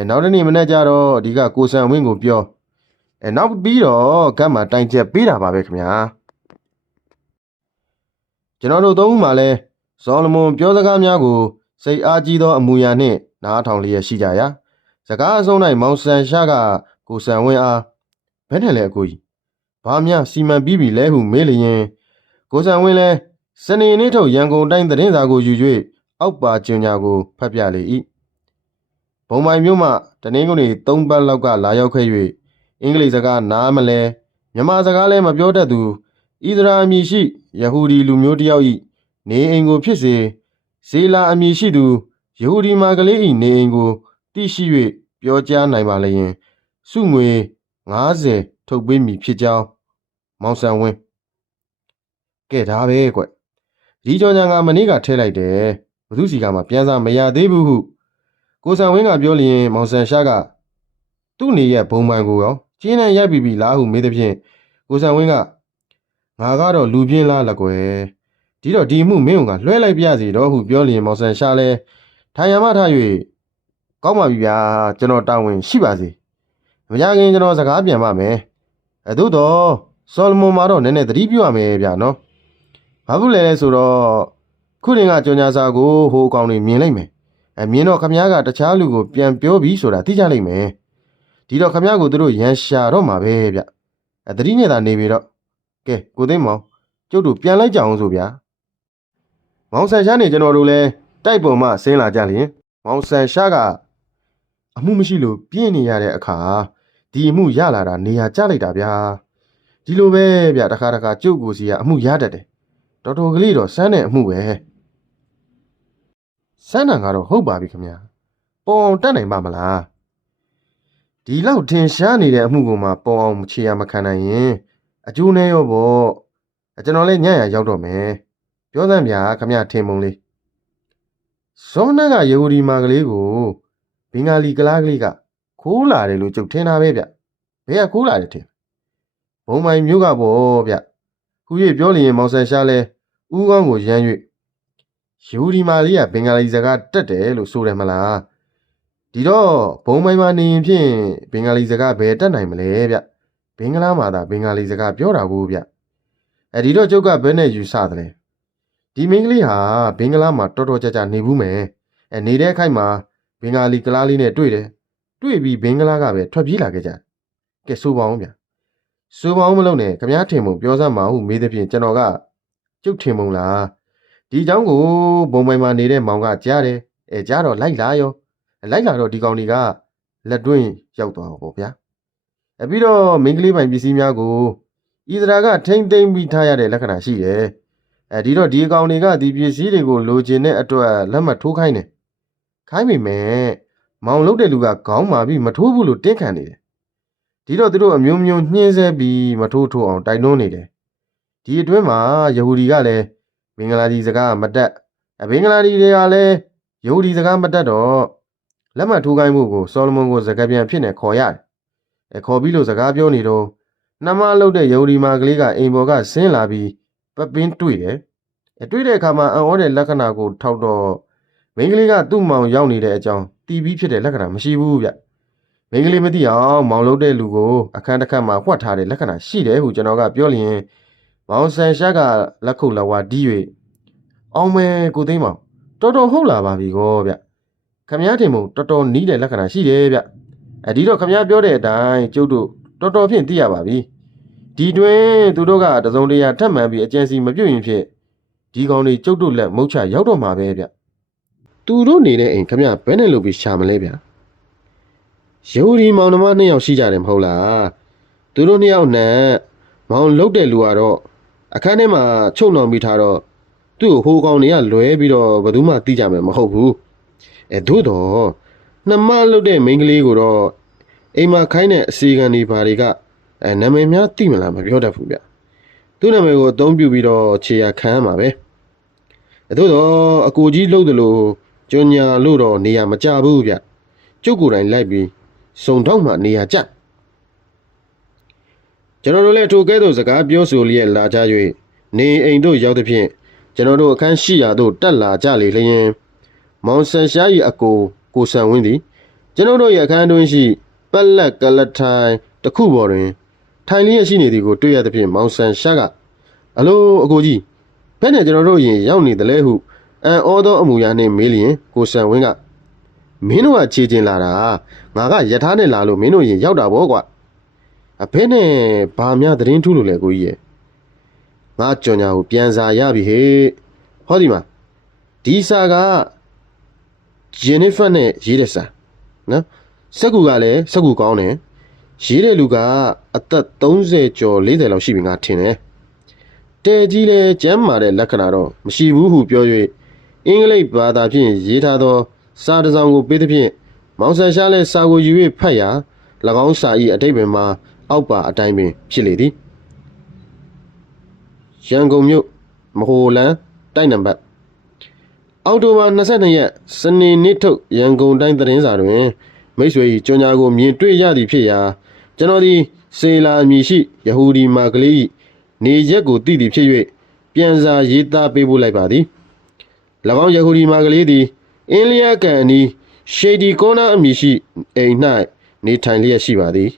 နောက်တစ်နေ့မနေ့ကျတော့ဒီကကိုစံဝင်းကိုပြောနောက်ပြီးတော့ဂတ်မှာတိုင်ချက်ပေးတာပါပဲခင်ဗျာကျွန်တော်တို့သုံးဦးမှာလဲဇော်လမွန်ပြောစကားများကိုစိတ်အားကြီးသောအမူအရာနှင့်နားထောင်လျက်ရှိကြရာစကားအဆုံး၌မောင်ဆန်ရှာကကိုစံဝင်းအားဘယ်နဲ့လဲအကိုကြီးဘာများစီမံပြီးပြီလဲဟုမေးလျင်ကိုစံဝင်းလဲစနေနေ့ထုတ်ရန်ကုန်တိုင်းသတင်းစာကိုယူ၍အောက်ပါကျင်ညာကိုဖတ်ပြလေ၏ဘုံမိုင်မြို့မှတနင်္ဂနွေ3ပတ်လောက်ကလာရောက်ခဲ့၍အင်္ဂလိပ်စကားနားမလဲမြန်မာစကားလည်းမပြောတတ်သူဣသရာအမည်ရှိယဟူဒီလူမျိုးတစ်ယောက်၏နေအိမ်ကိုဖြစ်စေဇေလာအမည်ရှိသူယဟူဒီမာကလေး၏နေအိမ်ကိုသိရှိ၍ပြောကြားနိုင်ပါလျင်စုငွေ90ထုတ်ပေးမည်ဖြစ်ကြောင်းမောင်ဆန်ဝင်းကဲဒါပဲကွဒီကြောင်ညာကမနေ့ကထဲလိုက်တယ်ဘသူစီကမှပြန်စားမရသေးဘူးဟုကိုဆန်ဝင်းကပြောလျင်မောင်ဆန်ရှာကသူ့နေရဲ့ဘုံပိုင်ကိုရောကျင်းနဲ့ရိုက်ပြီးလားဟုမေးသည်ဖြင့်ကိုဆန်ဝင်းကငါကတော့လူပြင်းလားလကွယ်ဒီတော့ဒီမှုမင်းကလွှဲလိုက်ပြစီတော့ဟုပြောလျင်မောင်ဆန်ရှာလဲထိုင်ရမထား၍ကောင်းပါပြီဗျာကျွန်တော်တာဝန်ရှိပါစေ မကြခင်ကျွန်တော်စကားပြန်ပါမယ်သို့တော့ဆော်လမွန်မှာတော့နည်းနည်းသတိပြုရမယ်ဗျာနော်ဘာဖြစ်လဲဆိုတော့ခုတင်ကကြော်ညာစာကိုဟိုအကောင်တွေမြင်လိုက်မယ်မြင်တော့ခမည်းကတခြားလူကိုပြန်ပြောပြီးဆိုတာသိကြလိမ့်မယ်ဒီတော့ခမည်းကိုသူတို့ရန်ရှာတော့မှာပဲဗျသတိနဲ့သာနေပြီတော့ကဲကိုသိမ်းမောင်ကျုပ်တို့ပြန်လိုက်ကြအောင်ဆိုဗျာမောင်ဆန်ရှားနေကျွန်တော်တို့လဲတိုက်ပုံမှဆင်းလာကြလျင်မောင်ဆန်ရှားကအမှုမရှိလို့ပြင်းနေရတဲ့အခါဒီအမှုရလာတာနေရာကျလိုက်တာဗျာဒီလိုပဲဗျတခါတခါကျုပ်ကိုစီကအမှုရတတ်တယ်တော်တော်ကလေးတော့စမ်းတဲ့အမှုပဲစမ်းတာကတော့ဟုတ်ပါပြီခင်ဗျာပေါ်အောင်တတ်နိုင်ပါမလားဒီလောက်ထင်ရှားနေတဲ့အမှုကမှပေါ်အောင်မချေရမခံနိုင်ရင်အကျိုးနဲ့ရောပေါ့ကျွန်တော်လည်းညံ့ရရောက်တော့မယ်ပြောသမ်းဗျာခင်ဗျာထင်ပုံလေးဇောနကယေဟူဒီမာကလေးကိုဘင်္ဂါလီကလားကလေးကခိုးလာတယ်လို့ကျုပ်ထင်တာပဲဗျဘယ်ကခိုးလာတယ်ထင်ဘုံမိုင်မျိုးကပေါ့ဗျခု၍ပြောလျင်မောင်ဆန်ရှားလဲဥကောင်းကိုရမ်း၍ယေဟူဒီမာလေးကဘင်္ဂါလီစကားတက်တယ်လို့ဆိုတယ်မလားဒီတော့ဘုံမိုင်မှာနေရင်ဖြင့်ဘင်္ဂါလီစကားဘယ်တက်နိုင်မလဲဗျဘင်္ဂလားမှာသာဘင်္ဂါလီစကားပြောတာကိုဗျဒီတော့ကျုပ်ကဘယ်နဲ့ယူဆသလဲဒီမင်းကလေးဟာဘင်္ဂလားမှာတော်တော်ကြာကြာနေဘူးမယ်နေတဲ့ခိုက်မှာဘင်္ဂါလီကလားလေးနဲ့တွေ့တယ်တွေ့ပြီးဘင်္ဂလားကပဲထွက်ပြေးလာခဲ့ကြကဲဆိုပါအောင်ဗျဆိုပါအောင်မလုပ်နဲ့ခမည်းထင်ပုံပြောစမ်းပါဟုမေးသဖြင့်ကျွန်တော်ကကျုပ်ထင်ပုံလားဒီเจ้าကိုဘုံပိုင်မှာနေတဲ့မောင်ကကြားတယ်ကြားတော့လိုက်လာရောလိုက်လာတော့ဒီကောင်တွေကလက်တွင်းရောက်သွားတော့ဗျာပြီးတော့မင်းကလေးပိုင်ပစ္စည်းများကိုဣသရာကထိမ့်သိမ့်ပြီးထားရတဲ့လက္ခဏာရှိတယ်ဒီတော့ဒီအကောင်တွေကဒီပစ္စည်းတွေကိုလိုချင်တဲ့အတွက်လက်မှတ်ထိုးခိုင်းတယ်ခိုင်းမိမယ်မောင်လုတ်တဲ့လူကခေါင်းမာပြီးမထိုးဘူးလို့တင်းခံနေတယ်ဒီတော့သူတို့အမျိုးမျိုးညှင်းဆဲပြီးမထိုးအောင်တိုက်တွန်းနေတယ်ဒီအတွင်းမှာယေဟူဒီကလည်းမင်္ဂလာဒီစကားမတက်ဘင်္ဂလာဒီတွေကလည်းယေဟူဒီစကားမတက်တော့လက်မှတ်ထိုးခိုင်းမှုကိုဆောလမွန်ကိုစကားပြန်ဖြစ်နေခေါ်ရတယ်ခေါ်ပြီးလို့စကားပြောနေတော့နှမလုတ်တဲ့ယေဟူဒီမာကလေးကအိမ်ပေါ်ကဆင်းလာပြီးပပင်းတွေ့တယ်တွေ့တဲ့အခါမှာအံ့ဩတဲ့လက္ခဏာကိုထောက်တော့မိန်းကလေးကသူ့မောင်ရောက်နေတဲ့အကြောင်းတီးပြီးဖြစ်တဲ့လက္ခဏာမရှိဘူးဗျမိန်းကလေးမသိအောင်မောင်လုတ်တဲ့လူကိုအခန်းတစ်ခါမှာဝှက်ထားတဲ့လက္ခဏာရှိတယ်ဟုကျွန်တော်ကပြောလျင်မောင်ဆန်ရှားကလက်ခုပ်လက်ဝါတီး၍အောင်မဲကိုသိမ်းမောင်တော်တော်ဟုတ်လာပါပြီကောဗျခမည်းထင်မို့တော်တော်နီးတဲ့လက္ခဏာရှိတယ်ဗျဒီတော့ခမည်းပြောတဲ့အတိုင်းကျုပ်တို့တော်တော်ဖြင့်သိရပါပြီဒီတွင်သူတို့ကတစုံတရာထပ်မှန်ပြီးအကျဉ်းစီမပြုတ်ရင်ဖြစ်ဒီကောင်တွေကျုပ်တို့လက်မုတ်ချရောက်တော့မှာပဲဗျသူတို့နေတဲ့အိမ်ခမည်းဘယ်နဲ့လုပ်ပြီးရှာမလဲဗျယေဟူဒီမောင်နှမ2ယောက်ရှိကြတယ်မဟုတ်လားသူတို့2ယောက်နဲ့မောင်လုတ်တဲ့လူကတော့အခန်းထဲမှာချုပ်နှောင်ပြီးထားတော့သူ့ကိုဟိုကောင်တွေကလွဲပြီးတော့ဘယ်သူမှသိကြမယ်မဟုတ်ဘူးသို့တော့နှမလုတ်တဲ့မိန်းကလေးကိုတော့အိမ်မှာခိုင်းတဲ့အစီခံတွေဘာတွေကနာမည်များသိမလားမပြောတတ်ဘူးဗျသူ့နာမည်ကိုအသုံးပြုပြီးတော့ခြေရခံရမှာပဲသို့တော့အကိုကြီးလှုပ်တယ်လို့ကြော်ညာလို့တော့နေရာမကျဘူးဗျကျုပ်ကိုယ်တိုင်လိုက်ပြီးစုံတော့မှနေရာကျကျွန်တော်တို့လည်းထိုကဲ့သို့စကားပြောဆိုလျက်လာကြ၍နေအိမ်တို့ရောက်သဖြင့်ကျွန်တော်တို့အခန်းရှိရာသို့တက်လာကြလေလျင်မောင်ဆန်ရှား၏အကိုဆန်ဝင်းသည်ကျွန်တော်တို့၏အခန်းတွင်ရှိပက်လက်ကလထိုင်တစ်ခုပေါ်တွင်ထိုင်လျက်ရှိနေသည်ကိုတွေ့ရသဖြင့်မောင်ဆန်ရှားကအလိုအကိုကြီးဘယ်နဲ့ကျွန်တော်တို့ရင်ရောက်နေတယ်လဲဟုအံ့ဩသောအမူအရာနှင့်မေးလျင်ကိုဆန်ဝင်းကမင်းတို့ကခြေကျင်လာတာငါကယထာနဲ့လာလို့မင်းတို့ရင်ရောက်တာဗောကွာဘယ်နဲ့ဘာများသတင်းထူးလို့လဲကိုကြီးရဲ့ငါကြော်ညာကိုပြန်စာရပြီဟေ့ဟောဒီမှာဒီစာကဂျင်နီဖာနဲ့ရေးတဲ့စာနော်စက်ကူကလည်းစက်ကူကောင်းတယ်ရေးတဲ့လူကအသက်30ကျော်40လောက်ရှိပြီငါထင်တယ်တဲကြီးလဲကျမ်းမာတဲ့လက္ခဏာတော့မရှိဘူးဟုပြော၍အင်္ဂလိပ်ဘာသာဖြင့်ရေးထားသောစာတစ်စောင်ကိုပေးသဖြင့်မောင်ဆန်ရှားလဲစာကိုယူ၍ဖတ်ရာ၎င်းစာ၏အတိတ်ပင်မှာအောက်ပါအတိုင်းပင်ဖြစ်လေသည်ရန်ကုန်မြို့မဟိုလန်းတိုက်နံပါတ်အောက်တိုဘာ22ရက်စနေနေ့ထုတ်ရန်ကုန်တိုင်းသတင်းစာတွင်မိတ်ဆွေ၏ကြော်ညာကိုမြင်တွေ့ရသည်ဖြစ်ရာကျွန်တော်သည်စေလာအမည်ရှိယဟူဒီမာကလေး၏နေရက်ကိုသိသည်ဖြစ်၍ပြန်စာရေးသားပေးဖို့လိုက်ပါသည်၎င်းယဟူဒီမာကလေးသည်အင်းလျာကန်အနီးရှေဒီကောနာအမည်ရှိအိမ်၌ နေထိုင်လျက်ရှိပါသည်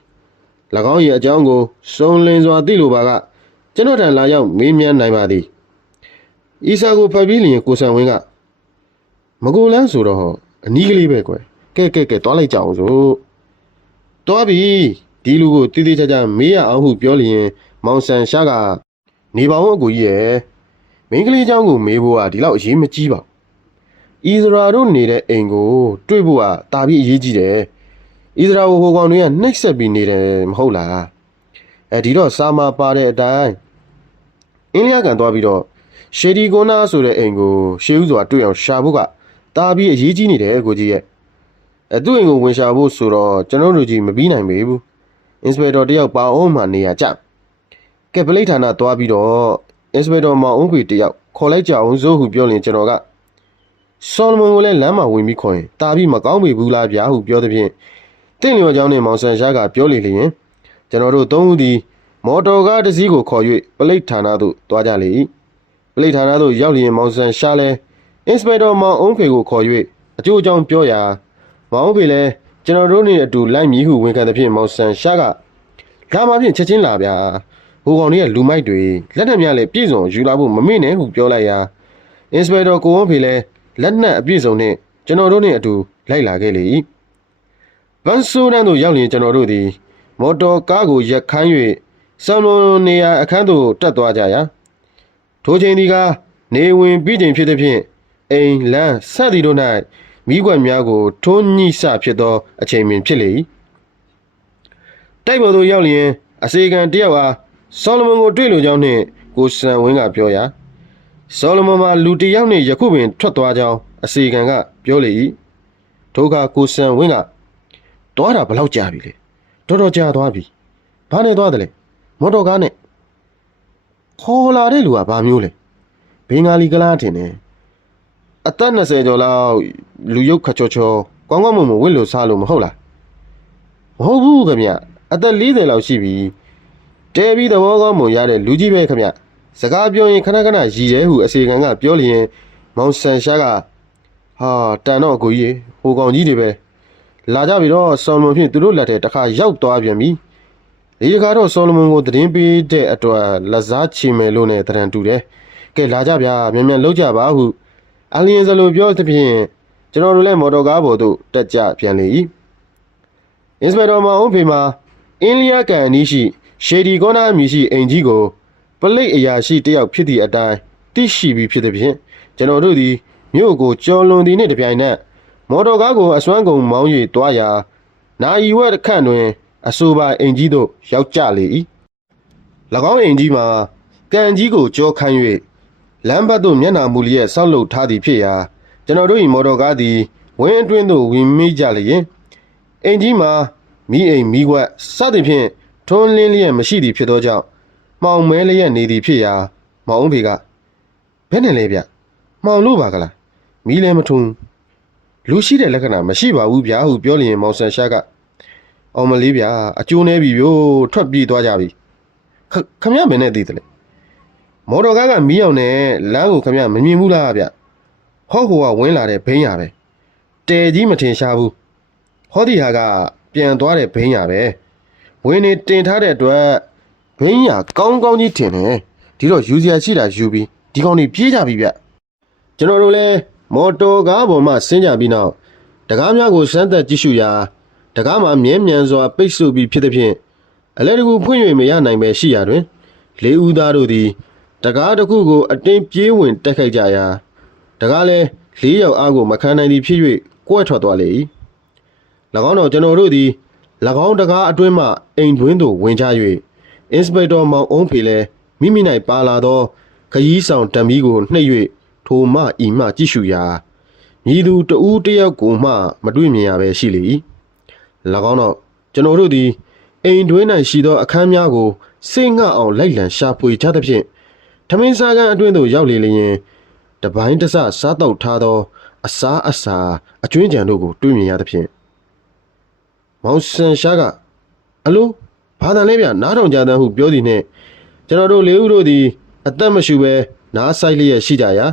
၎င်း၏အကြောင်းကိုစုံလင်စွာသိလိုပါကကျွန်တော်ထံလာရောက်မေးမြန်းနိုင်ပါသည်ဤစာကိုဖတ်ပြီးလျင်ကိုဆန်ဝင်းကမကူလန်းဆိုတော့အနီးကလေးပဲကွယ်ကဲတွားလိုက်ကြအောင်ဆိုတွားပြီဒီလူကိုတိတိကျကျမေးရအောင်ဟုပြောလျင်မောင်ဆန်ရှားကနေပါဦးအကူကြီးရဲ့မင်းကလေးเจ้าကိုမေးဖို့ကဒီလောက်အရေးမကြီးပါဘူးဣသရာတို့နေတဲ့အိမ်ကိုတွေ့ဖို့ကတာပြီးအရေးကြီးတယ်ဣသရာကိုဟိုကောင်တွေကနှိပ်စက်ပြီးနေတယ်မဟုတ်လားဒီတော့စာမပါတဲ့အတိုင်းအင်းလျာကန်သွားပြီးတော့ရှေဒီကွန်နာဆိုတဲ့အိမ်ကိုရှေးဦးစွာတွေ့အောင်ရှာဖို့ကတာပြီးအရေးကြီးနေတယ်ကိုကြီးရဲ့သူ့အိမ်ကိုဝင်ရှာဖို့ဆိုတော့ကျွန်တော်တို့ကြီးမပြီးနိုင်ပေဘူးအင်စပက်တော်တယောက်ပါအောင်မှနေရကြကဲပလိဌာနသွားပြီးတော့အင်စပက်တော်မောင်အုံးခွေတယောက်ခေါ်လိုက်ကြအောင်စိုးဟုပြောရင်ကျွန်တော်ကဆောလမွန်ကိုလည်းလမ်းမှာဝင်ပြီးခေါ်ရင်တာပြီးမကောင်းပေဘူးလားဗျာဟုပြောသဖြင့်တင့်လျော်เจ้าနဲ့မောင်ဆန်ရှားကပြောလေလျင်ကျွန်တော်တို့သုံးဦးသည်မော်တော်ကားတစ်စီးကိုခေါ်၍ပလိဌာနသို့သွားကြလေ၏ပလိဌာနသို့ရောက်လျင်မောင်ဆန်ရှားလည်းအင်စပက်တော်မောင်အုံးခွေကိုခေါ်၍အကျိုးအကြောင်းပြောရာမောင်အုံးခွေလည်းကျွန်တော်တို့နဲ့အတူလိုက်မည်ဟုဝန်ခံသဖြင့်မောင်ဆန်ရှားကလာမှဖြင့်ချက်ချင်းလာဗျာဟိုကောင်တွေကလူမိုက်တွေလက်နက်များလည်းပြည့်စုံယူလာဖို့မမေ့နဲ့ဟုပြောလိုက်ရာအင်စပက်တော်ကိုဝန်းဖေလည်းလက်နက်အပြည့်စုံနဲ့ကျွန်တော်တို့နဲ့အတူလိုက်လာခဲ့လေ၏ဗန်ဆိုးတန်းသို့ရောက်လျင်ကျွန်တော်တို့သည်မော်တော်ကားကိုရက်ခိုင်း၍ဆမ်လွန်နေရာအခန်းသို့တက်သွားကြရာထိုချိန်ဒီကနေဝင်ပြီးချိန်ဖြစ်သည်ဖြင့်အိမ်လမ်းဆက်သည်တို့၌မိကွက်များကိုထိုးညှိစဖြစ်သောအချိန်ပင်ဖြစ်လေ၏တိုက်ပေါ်သို့ရောက်လျင်အစေခံတယောက်အားဆောလမွန်ကိုတွေ့လိုကြောင်းနှင့်ကိုဆန်ဝင်းကပြောရာဆောလမွန်မှာလူတယောက်နှင့်ယခုပင်ထွက်သွားကြောင်းအစေခံကပြောလေ၏ထိုအခါကိုဆန်ဝင်းကတွားတာဘယ်လောက်ကြာပြီလဲတော်တော်ကြာသွားပြီဘာနဲ့သွားတယ်လဲမော်တော်ကားနဲ့ခေါ်လာတဲ့လူကဘာမျိုးလဲဘင်္ဂါလီကလားထင်တယ်အသက်20ကျော်လောက်လူရုပ်ခချောချောကောင်းကောင်းမွန်မွန်ဝစ်လို့စားလို့မဟုတ်လားမဟုတ်ဘူးခင်ဗျအသက်40လောက်ရှိပြီတဲပြီးသဘောကောင်းမွန်ရတဲ့လူကြီးပဲခင်ဗျစကားပြောရင်ခဏခဏရည်တယ်ဟုအစီခံကပြောလျင်မောင်ဆန်ရှားကဟာတန်တော့အကိုကြီးဟိုကောင်ကြီးတွေပဲလာကြပြီတော့ဆောလမွန်ဖြင့်သူတို့လက်ထဲတစ်ခါရောက်သွားပြန်ပြီဒီတစ်ခါတော့ဆောလမွန်ကိုသတင်းပေးတဲ့အတွက်လက်စားချီမယ်လို့နဲ့တရံတူတယ်ကဲလာကြဗျာမြန်မြန်လုပ်ကြပါဟုအလျင်စလိုပြောသဖြင့်ကျွန်တော်တို့လည်းမော်တော်ကားပေါ်သို့တက်ကြပြန်လေ၏အင်စပက်တော်မောင်အုံးဖေမှာအင်းလျာကန်အနီးရှိရှေဒီကွန်နာမြည်ရှိအိမ်ကြီးကိုပလိတ်အရာရှိတယောက်ဖြစ်သည့်အတိုင်းသိရှိပြီးဖြစ်သည်ဖြင့်ကျွန်တော်တို့သည်မြို့ကိုကျော်လွန်သည်နှင့်တပြိုင်နက်မော်တော်ကားကိုအစွမ်းကုန်မောင်း၍တွားရာနာယီဝက်ခန့်တွင်အဆိုပါအိမ်ကြီးသို့ရောက်ကြလေ၏၎င်းအိမ်ကြီးမှာကန်ကြီးကိုကြောခိုင်း၍လမ်းဘက်သို့မျက်နှာမူလျက်ဆောက်လုပ်ထားသည်ဖြစ်ရာကျွန်တော်တို့၏မော်တော်ကားသည်ဝင်းအတွင်းသို့ဝင်မိကြလျင်အိမ်ကြီးမှာမိအိမ်မိခွက်စသည်ဖြင့်ထွန်းလင်းလျက်မရှိသည်ဖြစ်သောကြောင့်မှောင်မဲလျက်နေသည်ဖြစ်ရာမောင်အုံးဖေကဘယ်နဲ့လဲဗျမှောင်လို့ပါကလားမီးလည်းမထွန်းလူရှိတဲ့လက္ခဏာမရှိပါဘူးဗျာဟုပြောလျင်မောင်ဆန်ရှားကအောင်မလေးဗျာအကျိုးနေပြီဗျို့ထွက်ပြေးသွားကြပြီခမရမင်းနဲ့သိတယ်လေမော်တော်ကားကမီးအောင်နဲ့လမ်းကိုခမရမမြင်ဘူးလားဗျဟောဟိုကဝင်းလာတဲ့ဘိန်းရပဲတဲကြီးမထင်ရှားဘူးဟောဒီဟာကပြန်သွားတဲ့ဘိန်းရပဲဝင်းနေတင်ထားတဲ့အတွက်ဘိန်းရကောင်းကောင်းကြီးထင်တယ်ဒီတော့ယူစရာရှိတာယူပြီးဒီကောင်တွေပြေးကြပြီဗျကျွန်တော်တို့လည်းမော်တော်ကားပေါ်မှဆင်းကြပြီးနောက်တကားများကိုစမ်းသက်ကြည့်ရှုရာတကားမှာမြဲမြံစွာပိတ်ဆို့ပြီးဖြစ်သည်ဖြင့်အလဲတကူဖွင့်၍မရနိုင်ပဲရှိရာတွင်လေးဦးသားတို့သည်တကားတစ်ခုကိုအတင်းပြေးဝင်တက်ခိုက်ကြရာတကားလည်း၄ယောက်အားကိုမခံနိုင်သည်ဖြစ်၍ကွဲထွက်သွားလေ၏၎င်းတော့ကျွန်တော်တို့သည်၎င်းတကားအတွင်းမှအိမ်တွင်းသို့ဝင်ကြ၍အင်စပက်တော်မောင်အုံးဖေလည်းမိမိ၌ပါလာသောခရီးဆောင်တံမီးကိုနှိပ်၍ထိုမှဤမှကြည့်ရှုရာမြည်သူတဦးတယောက်ကိုမှမတွေ့မြင်ရပဲရှိလေ၏၎င်းတော့ကျွန်တော်တို့သည်အိမ်တွင်း၌ရှိသောအခန်းများကိုစိတ်ငှအောင်လိုက်လံရှာဖွေကြသဖြင့်ထမင်းစားခန်းအတွင်းသို့ရောက်လေလျင်တပိုင်းတစစားတော့ထားသောအစားအစာအကျွင်းကြံတို့ကိုတွေ့မြင်ရသဖြင့်မောင်ဆန်ရှားကအလိုဘာသာလဲဗျနားထောင်ကြတဲ့ဟုပြောသည်နှင့်ကျွန်တော်တို့လေးဦးတို့သည်အသက်မရှူဘဲနားဆိုင်လျက်ရှိကြရာ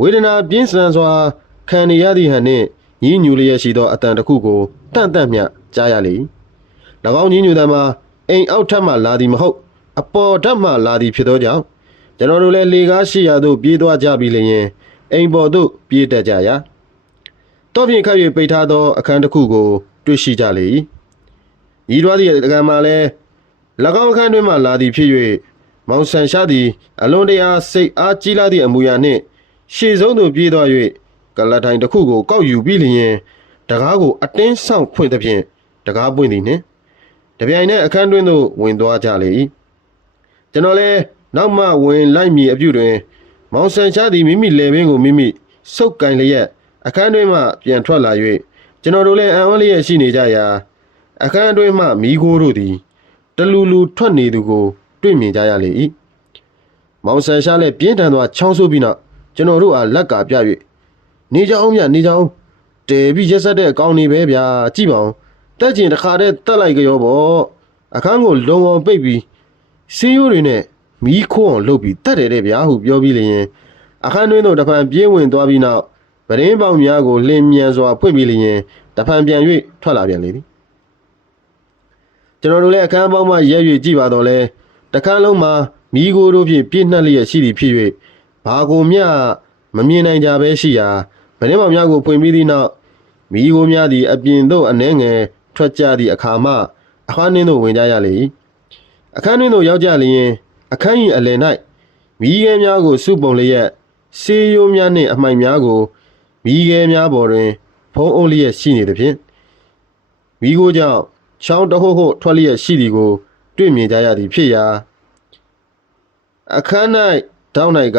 ဝေဒနာပြင်းထန်စွာခံနေရသည့်ဟန်နှင့် ညင်းညူလျက်ရှိသောအတန်တစ်ခုကိုတန့်တန့်မျှကြားရလေ။၎င်းညင်းညူသံမှာအိမ်အောက်ထပ်မှလာသည်မဟုတ်အပေါ်ထပ်မှလာသည်ဖြစ်သောကြောင့်ကျွန်တော်တို့လည်းလေကားရှိရာသို့ပြေးသွားကြပြီးလျင်အိမ်ပေါ်သို့ပြေးတက်ကြရာတော့ပြင်ခတ်၍ပိတ်ထားသောအခန်းတစ်ခုကိုတွေ့ရှိကြလေ။ဤသွားသည့်အခန်းမှာလည်း၎င်းအခန်းတွင်မှလာသည်ဖြစ်၍မောင်ဆန်ရှားသည်အလွန်တရာစိတ်အားကြီးလာသည့်အမူအရာနှင့်ရှေ့ဆုံးသို့ပြေးသွား၍ကလထိုင်တစ်ခုကိုကောက်ယူပြီးလျင်တကားကိုအတင်းဆောင်ဖွင့်သဖြင့်တကားပွင့်သည်နှင့်တပြိုင်နက်အခန်းတွင်သို့ဝင်သွားကြလေ၏ကျွန်တော်လည်းနောက်မှဝင်လိုက်မည်အပြုတွင်မောင်ဆန်ရှားသည်မိမိလေပင်ကိုမိမိစုပ်ကင်လျက်အခန်းတွင်မှပြန်ထွက်လာ၍ကျွန်တော်တို့လည်းအံ့ဩလျက်ရှိနေကြရာအခန်းတွင်မှမိခိုးတို့သည်တလူလူထွက်နေသူကိုတွေ့မြင်ကြရလေ၏မောင်ဆန်ရှားလည်းပြင်းထန်စွာချောင်းဆိုးပြီးနောက်ကျွန်တော်တို့အားလက်ကပြ၍နေကြအောင်မြနေကြအောင်တဲပြီးရက်ဆက်တဲ့အကောင်းနေပဲဗျာကြည့်ပါဦးတက်ကျင်တစ်ခါတည်းတက်လိုက်ကြောပေါ့အခန်းကိုလုံအောင်ပိတ်ပြီးစီးရိုးတွေနဲ့မီးခိုးအောင်လုပ်ပြီးတက်တယ်တဲ့ဗျာဟုပြောပြီးလျင်အခန်းတွင်သို့တဖန်ပြေးဝင်သွားပြီးနောက်ပရင်းပေါင်များကိုလင်းမြန်စွာဖွင့်ပြီးလျင်တဖန်ပြန်၍ထွက်လာပြန်လေသည်ကျွန်တော်တို့လည်းအခန်းပေါက်မှရဲ၍ကြည့်ပါတော့လဲတခန်းလုံးမှာမီးခိုးတို့ဖြင့်ပြည့်နှက်လျက်ရှိသည်ဖြစ်၍ဘာကိုမျှမမြင်နိုင်ကြပဲရှိရာပရင်းပေါင်များကိုဖွင့်ပြီးသည့်နောက်မီးခိုးများသည်အပြင်သို့အနှဲငယ်ထွက်ကြသည့်အခါမှအခန်းတွင်သို့ဝင်ကြရလေ၏အခန်းတွင်သို့ရောက်ကြလျင်အခန်း၏အလယ်၌မီးခဲများကိုစုပုံလျက်ဆေးရိုးများနှင့်အမှိုက်များကိုမီးခဲများပေါ်တွင်ဖုံးအုပ်လျက်ရှိနေသည်ဖြင့်မီးခိုးကြောင့်ချောင်းတဟုတ်ဟုတ်ထွက်လျက်ရှိသည်ကိုတွေ့မြင်ကြရသည်ဖြစ်ရာအခန်း၌တောင်း၌က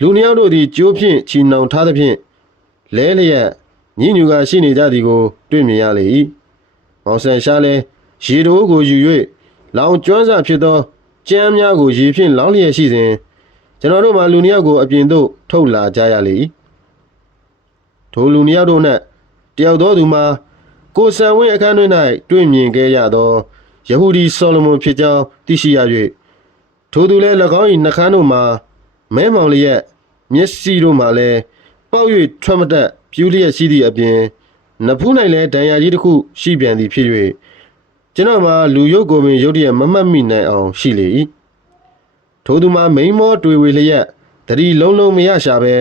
လူနှစ်ယောက်တို့သည်ကြိုးဖြင့်ချီနှောင်ထားသဖြင့်လဲလျက်ညှဉ်းညူကရှိနေကြသည်ကိုတွေ့မြင်ရလေ၏မောင်ဆန်ရှားလည်းရေတိုးကိုယူ၍လောင်ကျွမ်းစာဖြစ်သောကြမ်းများကိုရေဖြင့်လောင်းလျက်ရှိစဉ်ကျွန်တော်တို့မှလူနှစ်ယောက်ကိုအပြင်သို့ထုတ်လာကြရလေ၏ထိုလူနှစ်ယောက်တို့၌တယောက်သောသူမှာကိုဆန်ဝင်းအခန်းတွင်၌တွေ့မြင်ခဲ့ရသောယဟူဒီဆောလမုန်ဖြစ်ကြောင်းသိရှိရ၍ထိုသူလည်း၎င်း၏နှခမ်းတို့မှာမဲမောင်လျက်မျက်စိတို့မှာလည်းပေါက်၍ထွက်မတတ်ပြူးလျက်ရှိသည့်အပြင်နဖူး၌လည်းဒဏ်ရာကြီးတစ်ခုရှိပြန်သည်ဖြစ်၍ကျွန်တော်မှာလူရုပ်ကိုပင်ရုပ်တရက်မမှတ်မိနိုင်အောင်ရှိလေ၏ထိုသူမှာမိန်မောတွေ့ဝေလျက်တတိလုံးလုံးမရရှာပဲ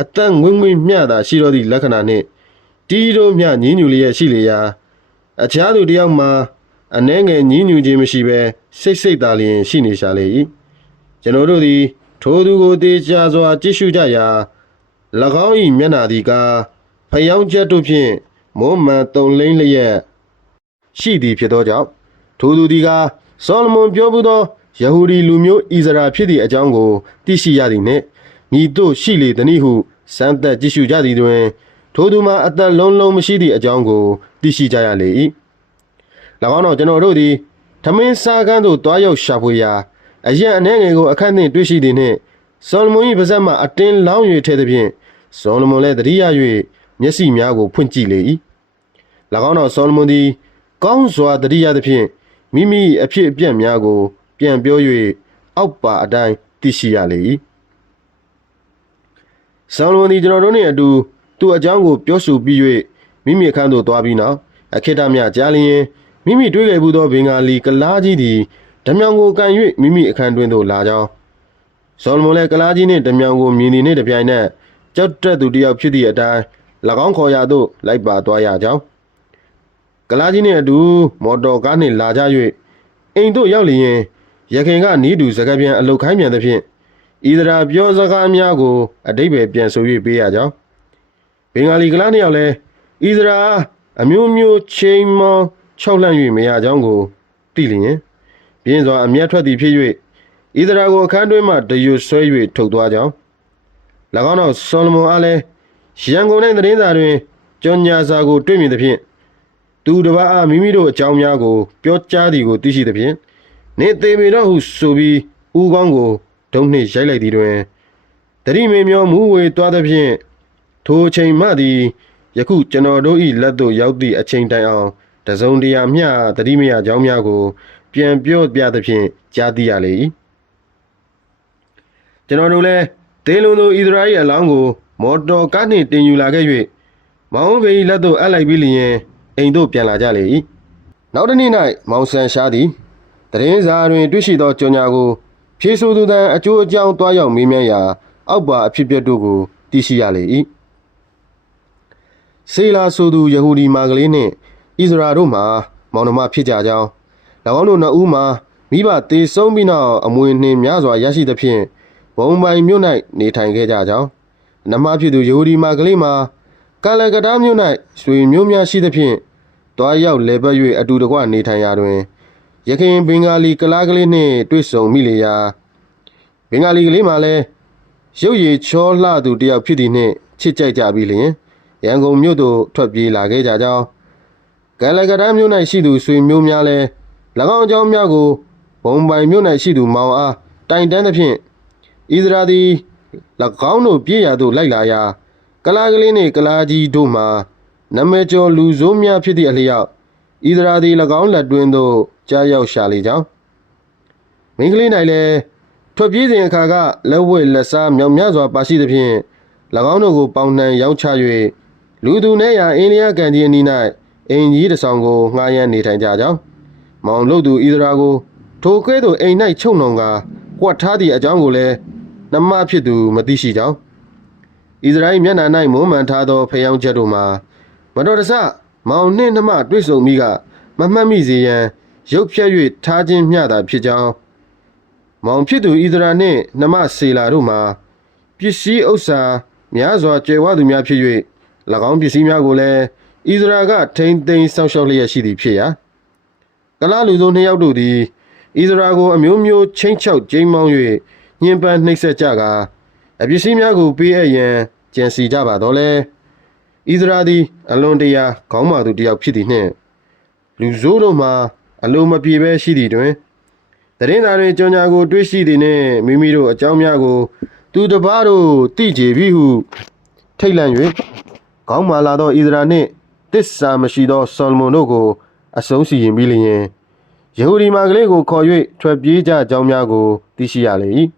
အသက်ငွေ့ငွေ့မျှသာရှိတော်သည့်လက္ခဏာနှင့်တီးတို့မျှညင်းညူလျက်ရှိလေရာအခြားသူတစ်ယောက်မှာအနှဲငယ်ညင်းညူခြင်းမရှိဘဲစိတ်စိတ်သာလျင်ရှိနေရှာလေ၏ကျွန်တော်တို့သည်ထိုသူကိုတေချာစွာကြည့်ရှုကြရာ၎င်း၏မျက်နှာသည်ကဖျောင်းချက်တို့ဖြင့်မွမ်းမံတုံလိမ့်လျက်ရှိသည်ဖြစ်သောကြောင့်ထိုသူသည်ကဆောလမုန်ပြောပူးသောယဟူဒီလူမျိုးဣဇရာဖြစ်သည့်အကြောင်းကိုသိရှိရသည်နှင့်ညီတို့ရှိလေသည်ဟုစမ်းသပ်ကြည့်ရှုကြသည်တွင်ထိုသူမှာအသက်လုံးလုံးမရှိသည့်အကြောင်းကိုသိရှိကြရလေ၏၎င်းတော့ကျွန်တော်တို့သည်ထမင်းစားကန်းသို့တွားရောက်ရှာဖွေရာအရန်အနှဲငယ်ကိုအခန့်နှင့်တွေ့ရှိသည်နှင့်ဆောလမုန်၏ပါဇက်မှအတင်းလောင်း၍ထဲသဖြင့်ဆောလမုန်လည်းတတိယ၍မျက်စိများကိုဖွင့်ကြည့်လေ၏၎င်းတော့ဆောလမုန်သည်ကောင်းစွာတတိယသဖြင့်မိမိအဖြစ်အပျက်များကိုပြန်ပြော၍အောက်ပါအတိုင်းသိရှိရလေ၏ဆောလမုန်သည်ကျွန်တော်တို့နှင့်အတူသူ့အကြောင်းကိုပြောဆိုပြီး၍မိမိအခန်းသို့သွားပြီးနောက်အခက်တမြကြားလျင်မိမိတွေ့ခဲ့ဘူးသောဘင်္ဂါလီကလားကြီးသည်ဓမြောင်ကိုကန်၍မိမိအခန်းတွင်သို့လာကြောင်းဆောလမုန်လည်းကလားကြီးနှင့်ဓမြောင်ကိုမြင်သည်နှင့်တပြိုင်နက်ကြောက်တက်သူတစ်ယောက်ဖြစ်သည့်အတိုင်း၎င်းခေါ်ရာသို့လိုက်ပါသွားရကြောင်းကလားကြီးနှင့်အတူမော်တော်ကားနှင့်လာကြ၍အိမ်သို့ရောက်လျင်ရခင်ကနီးတူစကားပြန်အလုတ်ခိုင်းပြန်သဖြင့်ဣသရာပြောစကားများကိုအတိတ်ပဲပြန်ဆို၍ပေးရကြောင်းဘင်္ဂါလီကလားနှစ်ယောက်လည်းဣသရာအမျိုးမျိုးချိန်မောင်းခြောက်လှန့်၍မရကြောင်းကိုသိလျင်ပြင်းစွာအမျက်ထွက်သည်ဖြစ်၍ဣသရာကိုအခန်းတွင်မှတရွဆွဲ၍ထုတ်သွားကြောင်း၎င်းတို့ဆောလမုန်အားလည်းရန်ကုန်၌သတင်းစာတွင်ကြော်ညာစာကိုတွေ့မြင်သဖြင့်သူတစ်ပါးအားမိမိတို့အကြောင်းများကိုပြောကြားသည်ကိုသိရှိသဖြင့်နေသေးမီတော့ဟုဆိုပြီးဦးကောင်းကိုဒုံနှင့်ရိုက်လိုက်သည်တွင်တတိမေမျောမူဝေသွားသဖြင့်ထိုအချိန်မှသည်ယခုကျွန်တော်တို့၏လက်သို့ရောက်သည့်အချိန်တိုင်အောင်တစုံတရာမျှတတိမယအကြောင်းများကိုပြန်ပြောပြသဖြင့်ကြားသိရလေ၏ကျွန်တော်တို့လည်းဒေလုံသူဣသရာ၏အလောင်းကိုမော်တော်ကားနှင့်တင်ယူလာခဲ့၍ မောင်ဘေးလက်သို့အပ်လိုက်ပြီးလျင်အိမ်သို့ပြန်လာကြလေ၏နောက်တစ်နေ့၌မောင်ဆန်ရှားသည်တရင်စာတွင်တွေ့ရှိသောကြော်ညာကိုဖြေဆိုသူတန်အကျိုးအကြောင်းတွားရောက်မေးမြန်းရာအောက်ပါအဖြစ်အပျက်တို့ကိုသိရှိရလေ၏ဆေလာဆိုသူယဟူဒီမာကလေးနှင့်ဣသရာတို့မှာမောင်နှမဖြစ်ကြကြောင်း၎င်းတို့နှစ်ဦးမှာမိဘတေဆုံးပြီးနောက်အမွေနှင့်များစွာရရှိသဖြင့်ဘုံပိုင်မြို့၌နေထိုင်ခဲ့ကြကြောင်းနှမဖြစ်သူယဟူဒီမာကလေးမှာကာလကတားမြို့၌ဆွေမျိုးများရှိသဖြင့်တွားရောက်လေပတ်၍အတူတကွနေထိုင်ရာတွင်ရခင်ဘင်္ဂါလီကလားကလေးနှင့်တွေ့ဆုံမိလေရာဘင်္ဂါလီကလေးမှာလည်းရုပ်ရည်ချောလှသူတယောက်ဖြစ်သည်နှင့်ချစ်ကြိုက်ကြပြီးလျင်ရန်ကုန်မြို့သို့ထွက်ပြေးလာခဲ့ကြကြောင်းကလကတားမြို့၌ရှိသူဆွေမျိုးများလည်း၎င်းအကြောင်းများကိုဘုံပိုင်မြို့၌ရှိသူမောင်အားတိုင်တန်းသဖြင့်ဣသရာသည်၎င်းတို့ပြေးရာသို့လိုက်လာရာကလားကလေးနှင့်ကလားကြီးတို့မှာနမဲကျော်လူဆိုးများဖြစ်သည့်အလျောက်ဣသရာသည်၎င်းလက်တွင်သို့ကြားရောက်ရှာလေကြောင်းမိန်းကလေး၌လည်းထွက်ပြေးစဉ်အခါကလက်ဝဲလက်စားမြောင်များစွာပါရှိသဖြင့်၎င်းတို့ကိုပေါင်နှံရောင်းချ၍လူသူနှဲရာအိန္ဒိယကန်ကြီးအနီး၌အင်ကြီးတစ်ဆောင်ကိုငှားရမ်းနေထိုင်ကြကြောင်းမောင်လို့သူဣသရာကိုထိုကဲ့သို့အိမ်၌ချုပ်နှောင်ကာကွက်ထားသည့်အကြောင်းကိုလည်းနှမဖြစ်သူမသိရှိကြောင်းဣသရာ၏မျက်နှာ၌မွမ်းမံထားသောဖျောင်းချက်တို့မှာမတော်တဆမောင်နှင့်နှမတွေ့ဆုံမိကမမှတ်မိစေရန်ရုပ်ဖြတ်၍ထားခြင်းမျှသာဖြစ်ကြောင်းမောင်ဖြစ်သူဣသရာနှင့်နှမစေလာတို့မှာပစ္စည်းဥစ္စာများစွာကျယ်ဝသူများဖြစ်၍၎င်းပစ္စည်းများကိုလည်းဣသရာကထိမ့်သိမ်းစောင့်ရှောက်လျက်ရှိသည်ဖြစ်ရာကလားလူစုံနှစ်ယောက်တို့သည်ဣသရာကိုအမျိုးမျိုးချင်းချောက်ကျိမ်းမောင်း၍ညှဉ်းပန်းနှိပ်စက်ကြကာအပစ္စည်းများကိုပေးအပ်ရန်ကြံစီကြပါတော့လေဣသရာသည်အလွန်တရာခေါင်းမာသူတစ်ယောက်ဖြစ်သည်နှင့်လူဆိုးတို့မှာအလိုမပြေပဲရှိသည်တွင်တရင်သားတွင်ကြော်ညာကိုတွေးရှိသည်နှင့်မိမိတို့အကြောင်းများကိုသူတစ်ပါးတို့သိကြပြီဟုထိတ်လန့်၍ခေါင်းမာလာသောဣသရာနှင့်တစ္ဆာမရှိသောဆောလမုန်တို့ကိုအဆုံးစီရင်ပြီးလျင်ယေဟူဒီမာကလေးကိုခေါ်၍ထွက်ပြေးကြကြောင်းများကိုသိရှိရလေ၏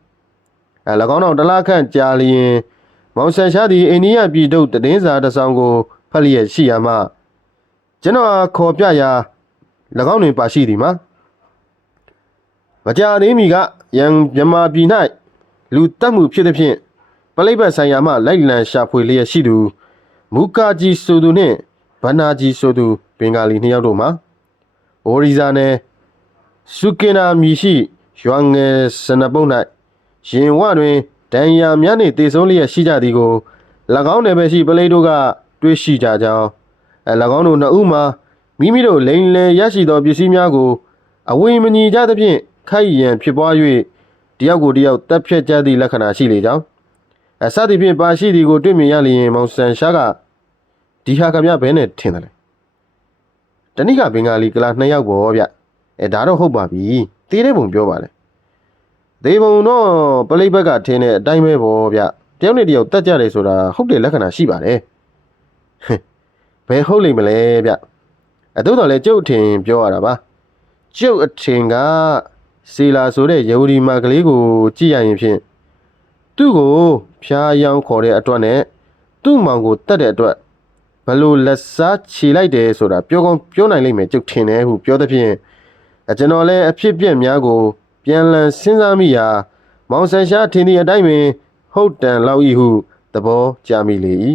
၎င်းတို့တလားခန့်ကြာလျင်မောင်ဆန်ရှားသည်အိန္ဒိယပြည်တို့တည်င်းစာတစ်ဆောင်ကိုဖတ်လျက်ရှိရာမှကျွန်တော်ခေါ်ပြရာ၎င်းတွင်ပါရှိသည်မှာမကြာသေးမီကရန်မြန်မာပြည်၌လူတက်မှုဖြစ်သည်ဖြင့်ပလိပ်ဘတ်ဆိုင်ရာမှလိုက်လံရှာဖွေလျက်ရှိသူမူကာကြီးဆိုသူနှင့်ဗန္နာကြီးဆိုသူဘင်္ဂါလီနှစ်ယောက်တို့မှာအိုရီဇာနယ်စုကင်နာမီရှိရွာငယ်စနပုတ်၌ရင်ဝတွင်ဒဏ်ရာများနှင့်တေဆုံးလျက်ရှိကြသည်ကို၎င်းနယ်ပဲရှိပလိပ်တို့ကတွေ့ရှိကြကြောင်း၎င်းတို့နှစ်ဦးမှာမိမိတို့လိမ်လည်ရရှိသောပစ္စည်းများကိုအဝေမညီကြသဖြင့်ခိုက်ရန်ဖြစ်ပွား၍တယောက်ကိုတယောက်တပ်ဖြတ်ကြသည့်လက္ခဏာရှိလေကြောင်းစသည်ဖြင့်ပါရှိသည်ကိုတွေ့မြင်ရလျင်မောင်ဆန်ရှားကဒီဟာကမြဘဲနဲ့ထင်တယ်လေတဏိကဘင်္ဂါလီကလာနှစ်ယောက်ပေါ့ဗျဒါတော့ဟုတ်ပါပြီတေးတဲ့ပုံပြောပါလေဒေဘုံတော့ပလိပ်ဘက်ကထင်းတဲ့အတိုင်းပဲပေါ့ဗျတယောက်နဲ့တယောက်တက်ကြတယ်ဆိုတာဟုတ်တယ်လက္ခဏာရှိပါတယ်ဘယ်ဟုတ်လိမ့်မလဲဗျသို့တော်လည်းကျုပ်အထင်ပြောရတာပါကျုပ်အထင်ကစီလာဆိုတဲ့ယေဟူဒီမာကလေးကိုကြည့်ရရင်ဖြင့်သူ့ကိုဖျားယောင်းခေါ်တဲ့အတွက်နဲ့သူ့မောင်ကိုတတ်တဲ့အတွက်ဘလို့လက်စားခြေလိုက်တယ်ဆိုတာပြောကောင်းပြောနိုင်လိမ့်မယ်ကျုပ်ထင်တယ်ဟုပြောသဖြင့်ကျွန်တော်လည်းအဖြစ်ပြက်များကိုပြန်လည်စဉ်းစားမိရာမောင်ဆန်ရှားထင်သည့်အတိုင်းပင်ဟုတ်တန်လောက်၏ဟုသဘောကျမိလေ၏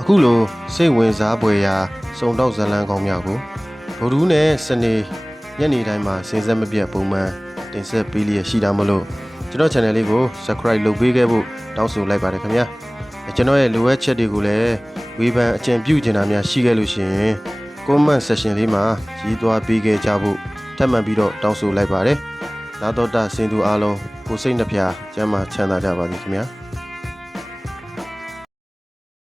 အခုလိုစိတ်ဝင်စားဖွယ်ရာစုံတော့ဇလန်းကောင်းများကိုဗုဒ္ဓနဲ့စနေညနေတိုင်းမှာစဉ်ဆက်မပြတ်ပုံမှန်တင်ဆက်ပေးလျက်ရှိတာမလို့ကျွန်တော် channel လေးကို subscribe လုပ်ပေးခဲ့ဖို့တောင်းဆိုလိုက်ပါတယ်ခင်ဗျာကျွန်တော်ရဲ့လိုအပ်ချက်တွေကိုလည်းဝေဖန်အကြံပြုချင်တာများရှိခဲ့လို့ရှိရင် comment section လေးမှာရေးသွားပေးခဲ့ကြဖို့ထပ်မံပြီးတော့တောင်းဆိုလိုက်ပါတယ်နာတော်တာစင်သူအားလုံးကိုစိတ်နှဖျားကျမ်းမာချမ်းသာကြပါစေခင်ဗျာ